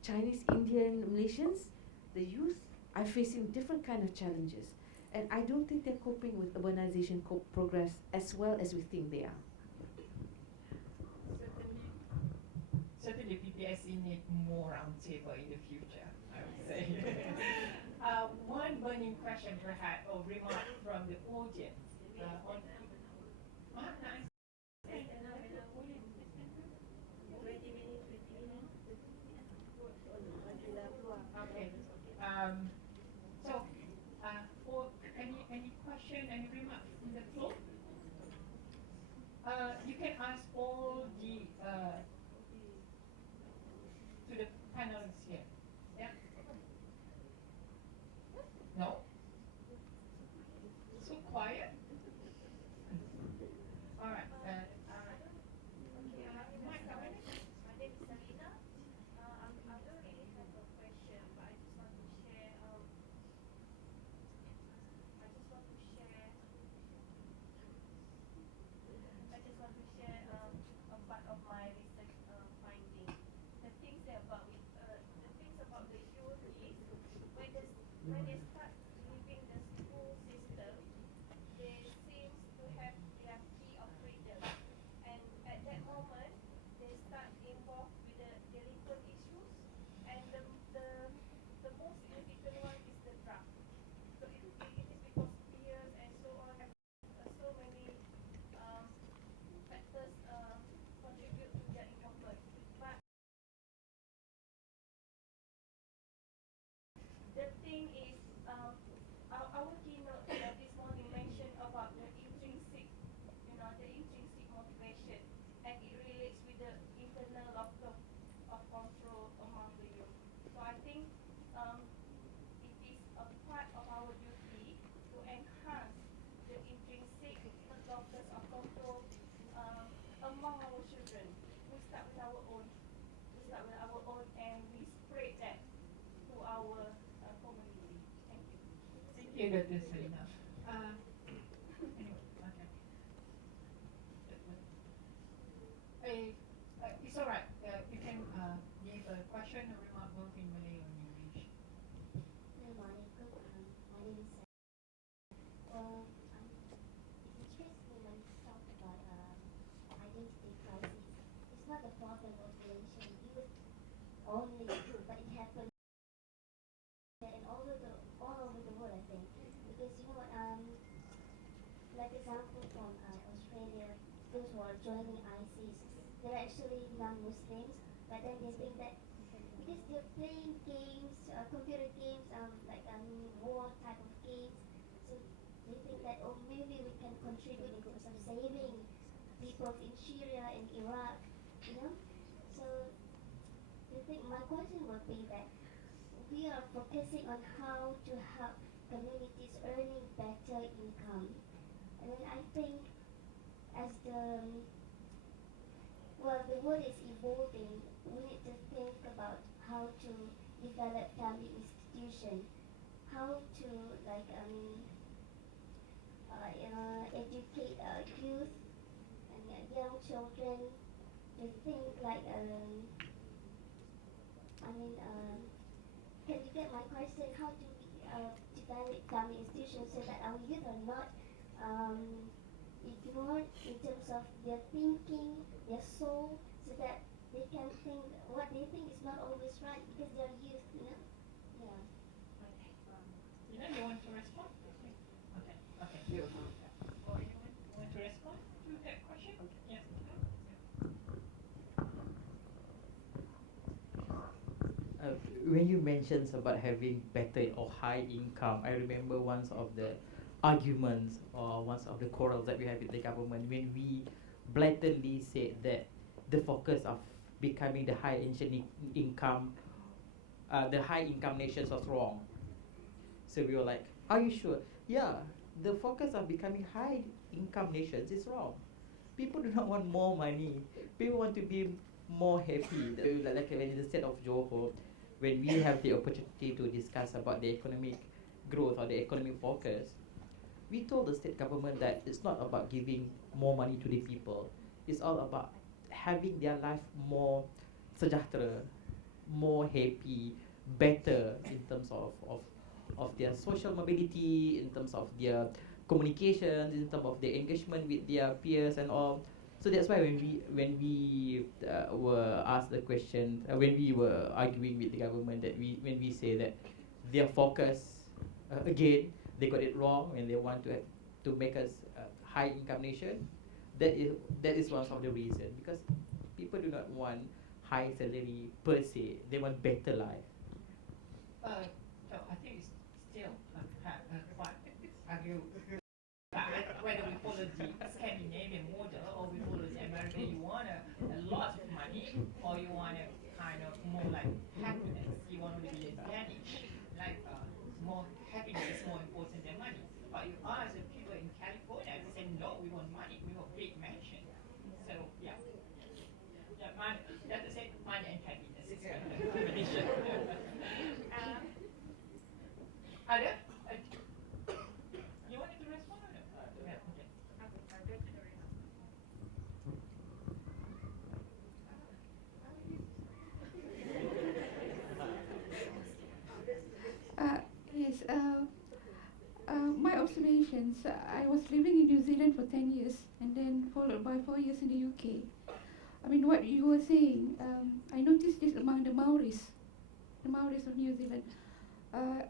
Chinese, Indian, Malaysians, the youth are facing different kind of challenges. And I don't think they're coping with urbanization progress as well as we think they are. Certainly PPSE need more roundtable in the future, I would say. One burning question perhaps, or remark from the audience on nice. Okay. So, for any question, any remarks in the floor? You can ask all the to the panelists here. Yeah. No. So quiet. All right. Mike, go ahead. My name is Salina. I don't really have a question, but I just want to share. I just want to share. I just want to share a part of my research finding. The things about the things about the youth is when they start leaving the school system, they seem to have their key of freedom, and at that moment they start involved with the delinquent issues, and the most significant one is the drug. So it is because peers and so on have so many factors contribute to their involvement. But the thing is, our keynote this morning mentioned about the intrinsic, the intrinsic motivation, and it relates with the internal locus of control among the youth. So I think it is a part of our duty to enhance the intrinsic locus of control among our children. We start with our own. And we spread that to our community. Thank you. Thank you, Dr. Selina. Anyway, okay. It's all right. You can give a question or remark both in Malay or in English. Assalamualaikum. My name is it interests me when you talk about identity crisis. It's not the problem of relation youth only, but it happens and all over the world, I think. Because you know what, like example from Australia, those who are joining ISIS, they're actually non-Muslims, but then they think that because they're playing games, computer games, like war type of games, so they think that, oh, maybe we can contribute in terms of saving people in Syria and Iraq, you know. So I think my question would be that we are focusing on how to help communities earning better income, and then I think as the world is evolving, we need to think about how to develop family institution, how to like educate youth and young children to think like can you get my question? How to develop family institutions so that our youth are not ignored in terms of their thinking, their soul, so that they can think what they think is not always right because they are youth, you know? Yeah. You want to respond? Okay. Okay. Beautiful. Or you want to respond to that question? Yes. When you mentioned about having better or high income, I remember one of the arguments or one of the quarrels that we have with the government when we blatantly said that the focus of becoming the high income, the high income nations was wrong. So we were like, are you sure? Yeah, the focus of becoming high income nations is wrong. People do not want more money. People want to be more happy. Like in the state of Johor, when we have the opportunity to discuss about the economic growth or the economic focus, we told the state government that it's not about giving more money to the people. It's all about having their life more sejahtera, more happy, better in terms of of their social mobility, in terms of their communication, in terms of their engagement with their peers and all. So that's why when we were asked the question, when we were arguing with the government, that when we say that their focus, again, they got it wrong and they want to make us high income nation. That is one of the reasons, because people do not want high salary per se. They want better life. So I think it's still quite argue whether we follow the Scandinavian model or we follow the American. You want a lot of money or you want a kind of more like happiness. You want to be Danish, like more happiness is more important than money. But you ask the people in California, they say no, we want money, we want big mansion. So yeah, money. That's the same money and happiness. It's kind of a combination. Ada? You wanted to respond or no? Yeah, okay. Yes, my observations. I was living in New Zealand for 10 years and then followed by 4 years in the UK. I mean, what you were saying, I noticed this among the Maoris of New Zealand.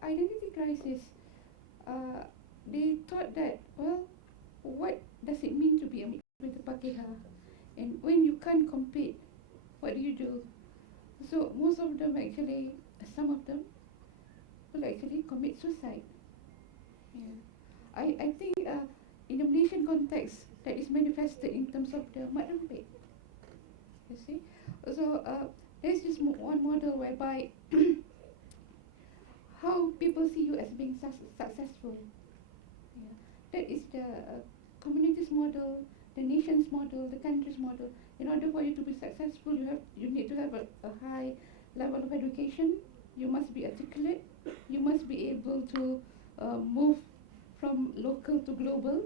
Identity crisis. They thought that, well, what does it mean to be a mixed with the Pakeha? And when you can't compete, what do? So most of them actually, some of them will actually commit suicide. Yeah. I think in the Malaysian context, that is manifested in terms of the mat rempit. You see? So there's just one model whereby how people see you as being successful. Yeah. That is the community's model, the nation's model, the country's model. In order for you to be successful, you need to have a high level of education. You must be articulate. You must be able to move from local to global.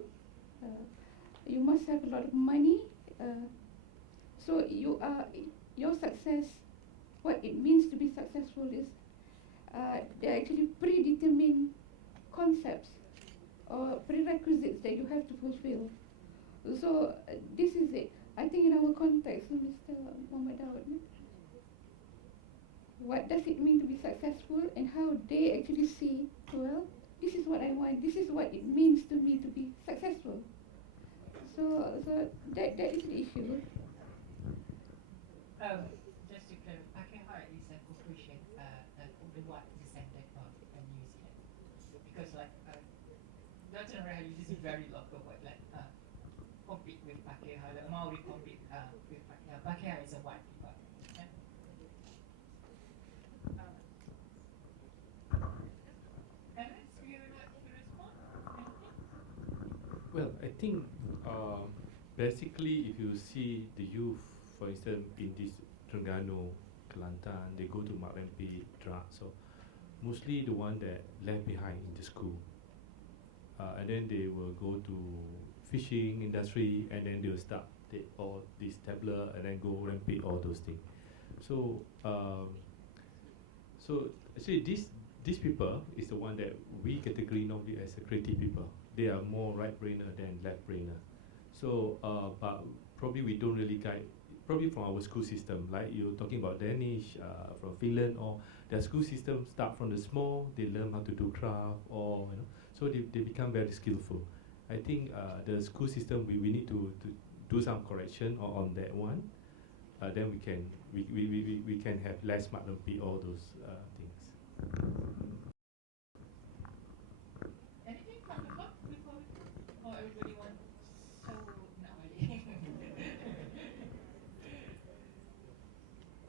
You must have a lot of money. So your success, what it means to be successful is they're actually predetermined concepts or prerequisites that you have to fulfill. So this is it. I think in our context, Mr. Muhammad Dawud, what does it mean to be successful and how they actually see, well, this is what I want, this is what it means to me to be successful. So that is the issue. Just to clarify, Pakeha is a corporation of the white descendant of New Zealand. Because like, Dr. Rahali, this is very local word, like compete with Pakeha, the Maori compete with Pakeha. Pakeha is a white people. Yeah? Alex, you would like to respond? Well, I think basically if you see the youth, for instance, in this Terengganu, Kelantan, they go to mat rempit, drugs, so mostly the one that left behind in the school. And then they will go to fishing industry, and then they will start take all this tablet and then go rempit all those things. So so actually these people is the one that we category normally as a creative people. They are more right brainer than left brainer. So but probably we don't really guide, probably from our school system, like you're talking about Danish, from Finland, or their school system start from the small, they learn how to do craft, or so they become very skillful. I think the school system, we need to do some correction on that one. Then we can have less mat rempit, all those things. Anything from the floor before we go? Or everybody wants so not really?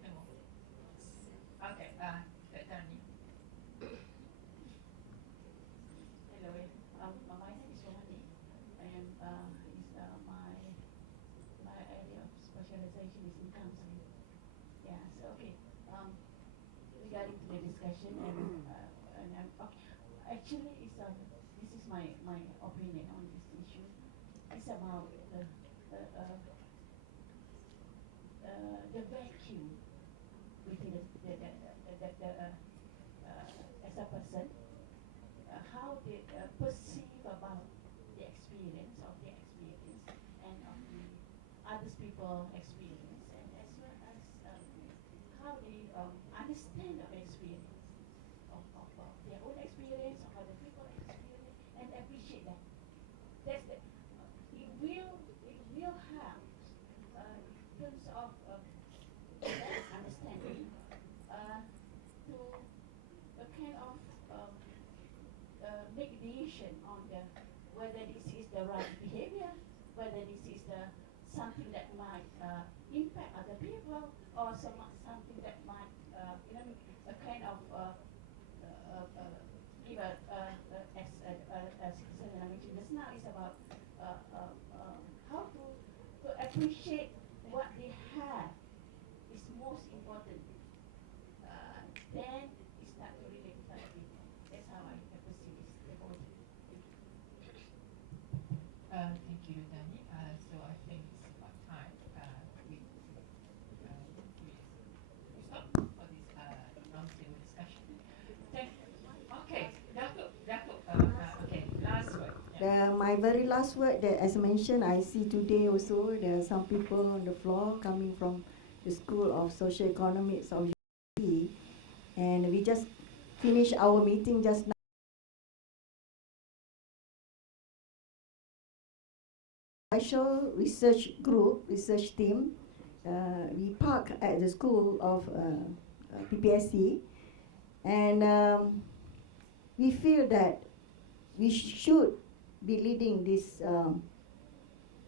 No more. Okay, Tani. Hello, my name is Romani, and my area of specialization is in counseling. Yeah, so okay. Regarding to the discussion, and I'm actually this is my opinion on this issue. It's about the vacuum within as a person, other people experience, and as well as how they understand of experience, of their own experience, of other people's experience, and appreciate that. That's the, it will help in terms of understanding to a kind of make decision on the whether this is the right behavior, whether this is the something that might impact other people, or something that might a kind of give as citizen I mentioned just now is about how to appreciate what they have is most important. Then it start to relate to other people. That's how I perceive this the whole thing. Thank you, Dani. So I think it's about time we stop for this roundtable discussion. Okay, Datuk, okay, last word. My very last word, that as mentioned, I see today also there are some people on the floor coming from the School of Social Economics of UP, and we just finished our meeting just now. Special research group, research team, we park at the school of PPSC, and we feel that we should be leading this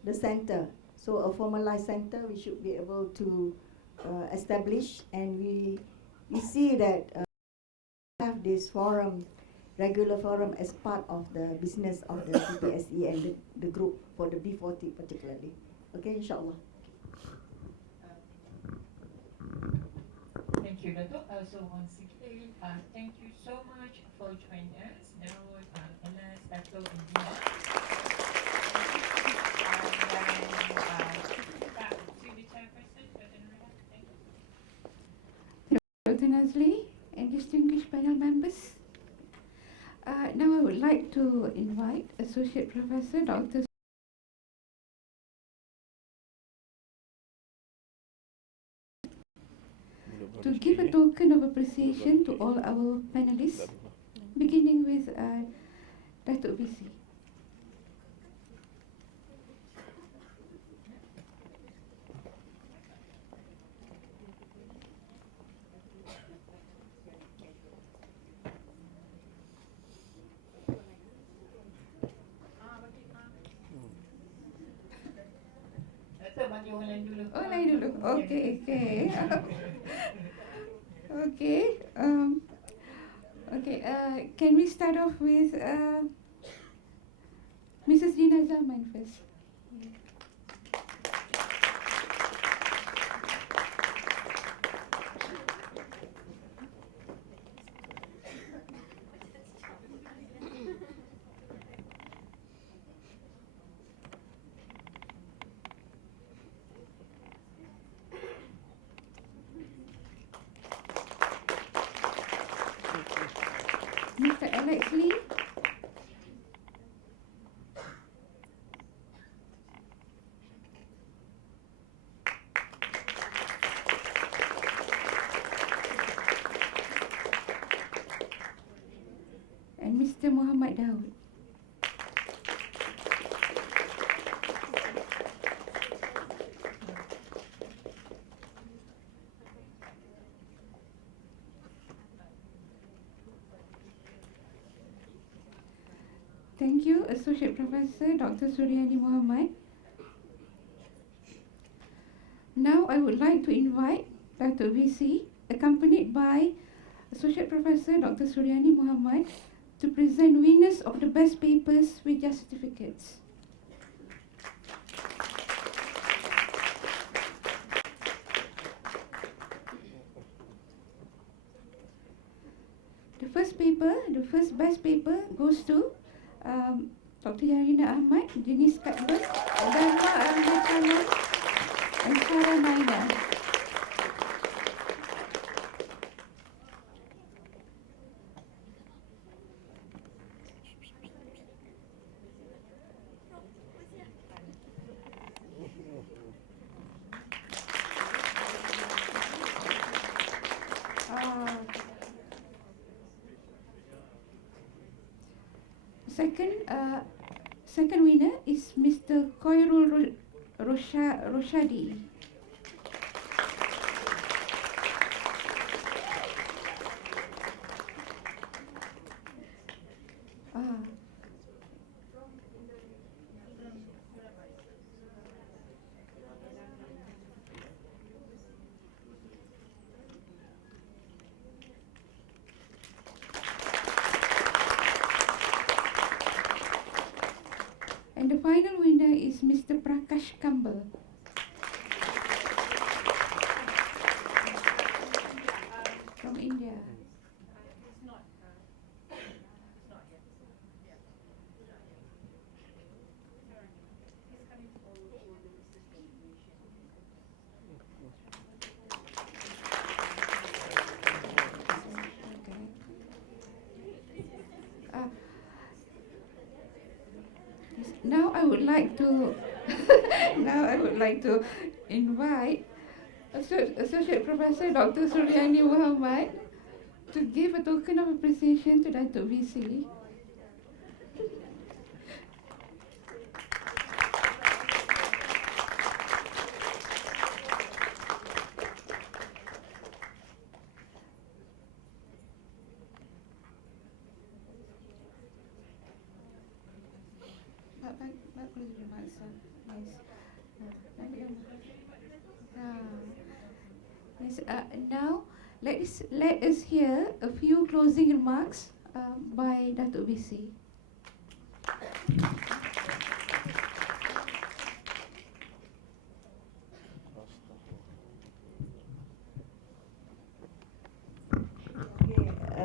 the center. So a formalized center we should be able to establish, and we see that have this forum, regular forum, as part of the business of the PPSE and the group for the B40 particularly. Okay, inshallah. Thank you, Datuk. So once again, thank you so much for joining us. Now, Anas, Datuk, and Dina. Back to the chairperson, Dr. Nurul. Thank you. Dr. Nazli and distinguished panel members. Now I would like to invite Associate Professor Dr. to give a token of appreciation to all our panelists, beginning with Datuk VC. Bagi orang lain dulu. Oh, lain dulu. Okay, okay. Okay. Okay. Can we start off with Mrs. Dina Zaman first? Mr. Alex Lee. And Mr. Muhammad Daud. Thank you, Associate Professor Dr. Suryani Muhammad. Now I would like to invite Dr. VC, accompanied by Associate Professor Dr. Suryani Muhammad, to present winners of the best papers with their certificates. The first best paper goes to Dr. Yarina Ahmad, Denise Cuthbert, Dharma Al-Makalam, and Sarah Naina. second winner is Mr. Koirul Roshadi. Ah. And the final winner is Mr. Prakash Kambal. From India. Now I would like to invite Associate Professor Dr. Suryani Muhammad to give a token of appreciation to Datuk VC. Now, let us hear a few closing remarks by Datuk VC.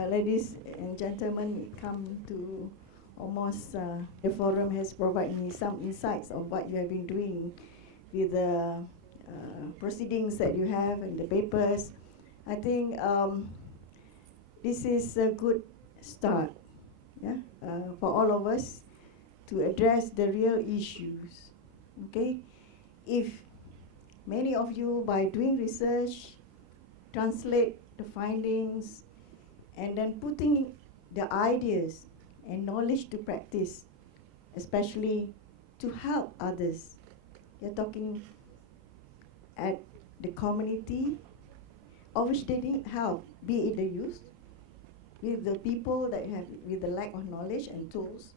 Ladies and gentlemen, we come to almost the forum has provided me some insights of what you have been doing with the proceedings that you have and the papers. I think this is a good start, yeah, for all of us to address the real issues. Okay, if many of you, by doing research, translate the findings, and then putting the ideas and knowledge to practice, especially to help others. You're talking at the community, of which they need help, be it the youth, with the people that have, with the lack of knowledge and tools.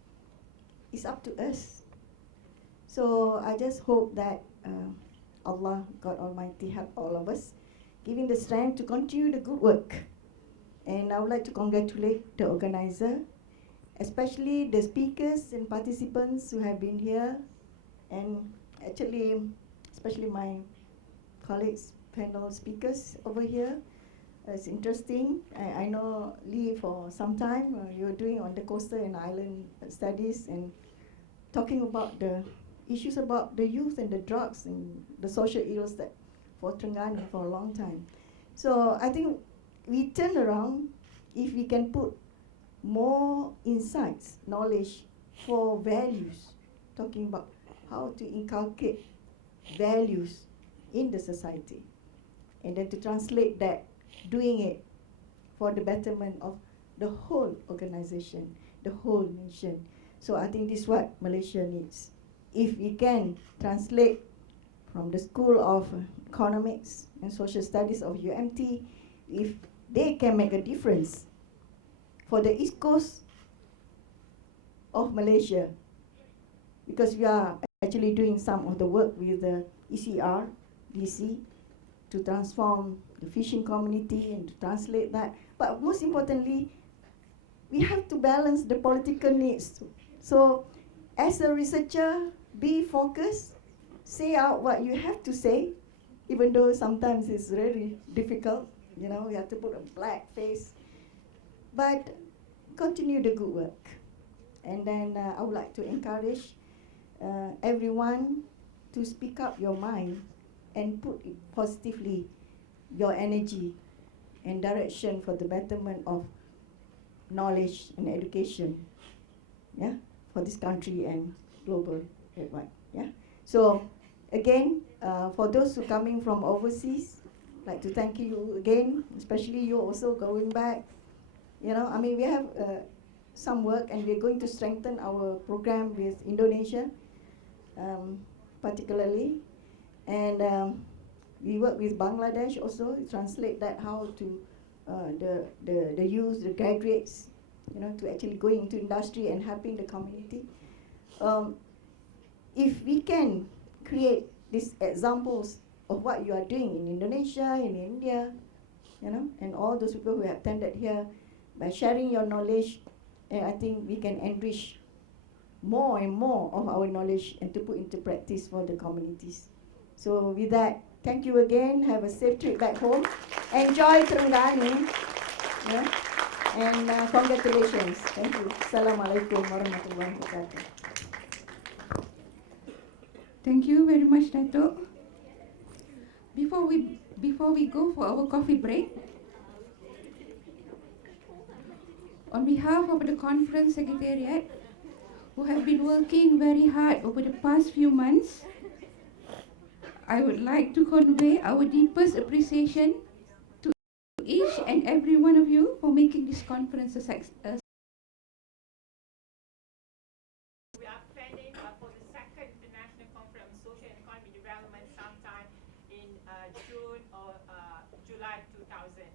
It's up to us. So I just hope that Allah, God Almighty, help all of us, giving the strength to continue the good work. And I would like to congratulate the organizer, especially the speakers and participants who have been here, and actually, especially my colleagues, panel speakers over here. It's interesting. I know Lee for some time. You're doing on the coastal and island studies and talking about the issues about the youth and the drugs and the social ills that for Terengganu for a long time. So I think we turn around if we can put more insights, knowledge for values, talking about how to inculcate values in the society, and then to translate that, doing it for the betterment of the whole organization, the whole nation. So I think this is what Malaysia needs. If we can translate from the School of Economics and Social Studies of UMT, if they can make a difference for the East Coast of Malaysia, because we are actually doing some of the work with the ECR, DC, to transform the fishing community and to translate that. But most importantly, we have to balance the political needs. So as a researcher, be focused, say out what you have to say, even though sometimes it's really difficult. You know, you have to put a black face, but continue the good work. And then I would like to encourage everyone to speak up your mind and put it positively your energy and direction for the betterment of knowledge and education, yeah, for this country and global worldwide. Yeah. So again, for those who coming from overseas, I'd like to thank you again, especially you also going back. You know, I mean, we have some work, and we're going to strengthen our program with Indonesia, particularly. And we work with Bangladesh also, translate that how to the youth, the graduates, to actually go into industry and helping the community. If we can create these examples of what you are doing in Indonesia, in India, and all those people who have attended here, by sharing your knowledge, I think we can enrich more and more of our knowledge and to put into practice for the communities. So with that, thank you again. Have a safe trip back home. Enjoy Terengganu. Yeah? And congratulations. Thank you. Assalamualaikum warahmatullahi wabarakatuh. Thank you very much, Dato'. Before we go for our coffee break, on behalf of the conference secretariat, who have been working very hard over the past few months, I would like to convey our deepest appreciation to each and every one of you for making this conference a success. We are planning for the second International Conference on Social and Economic Development sometime in June or July 2018.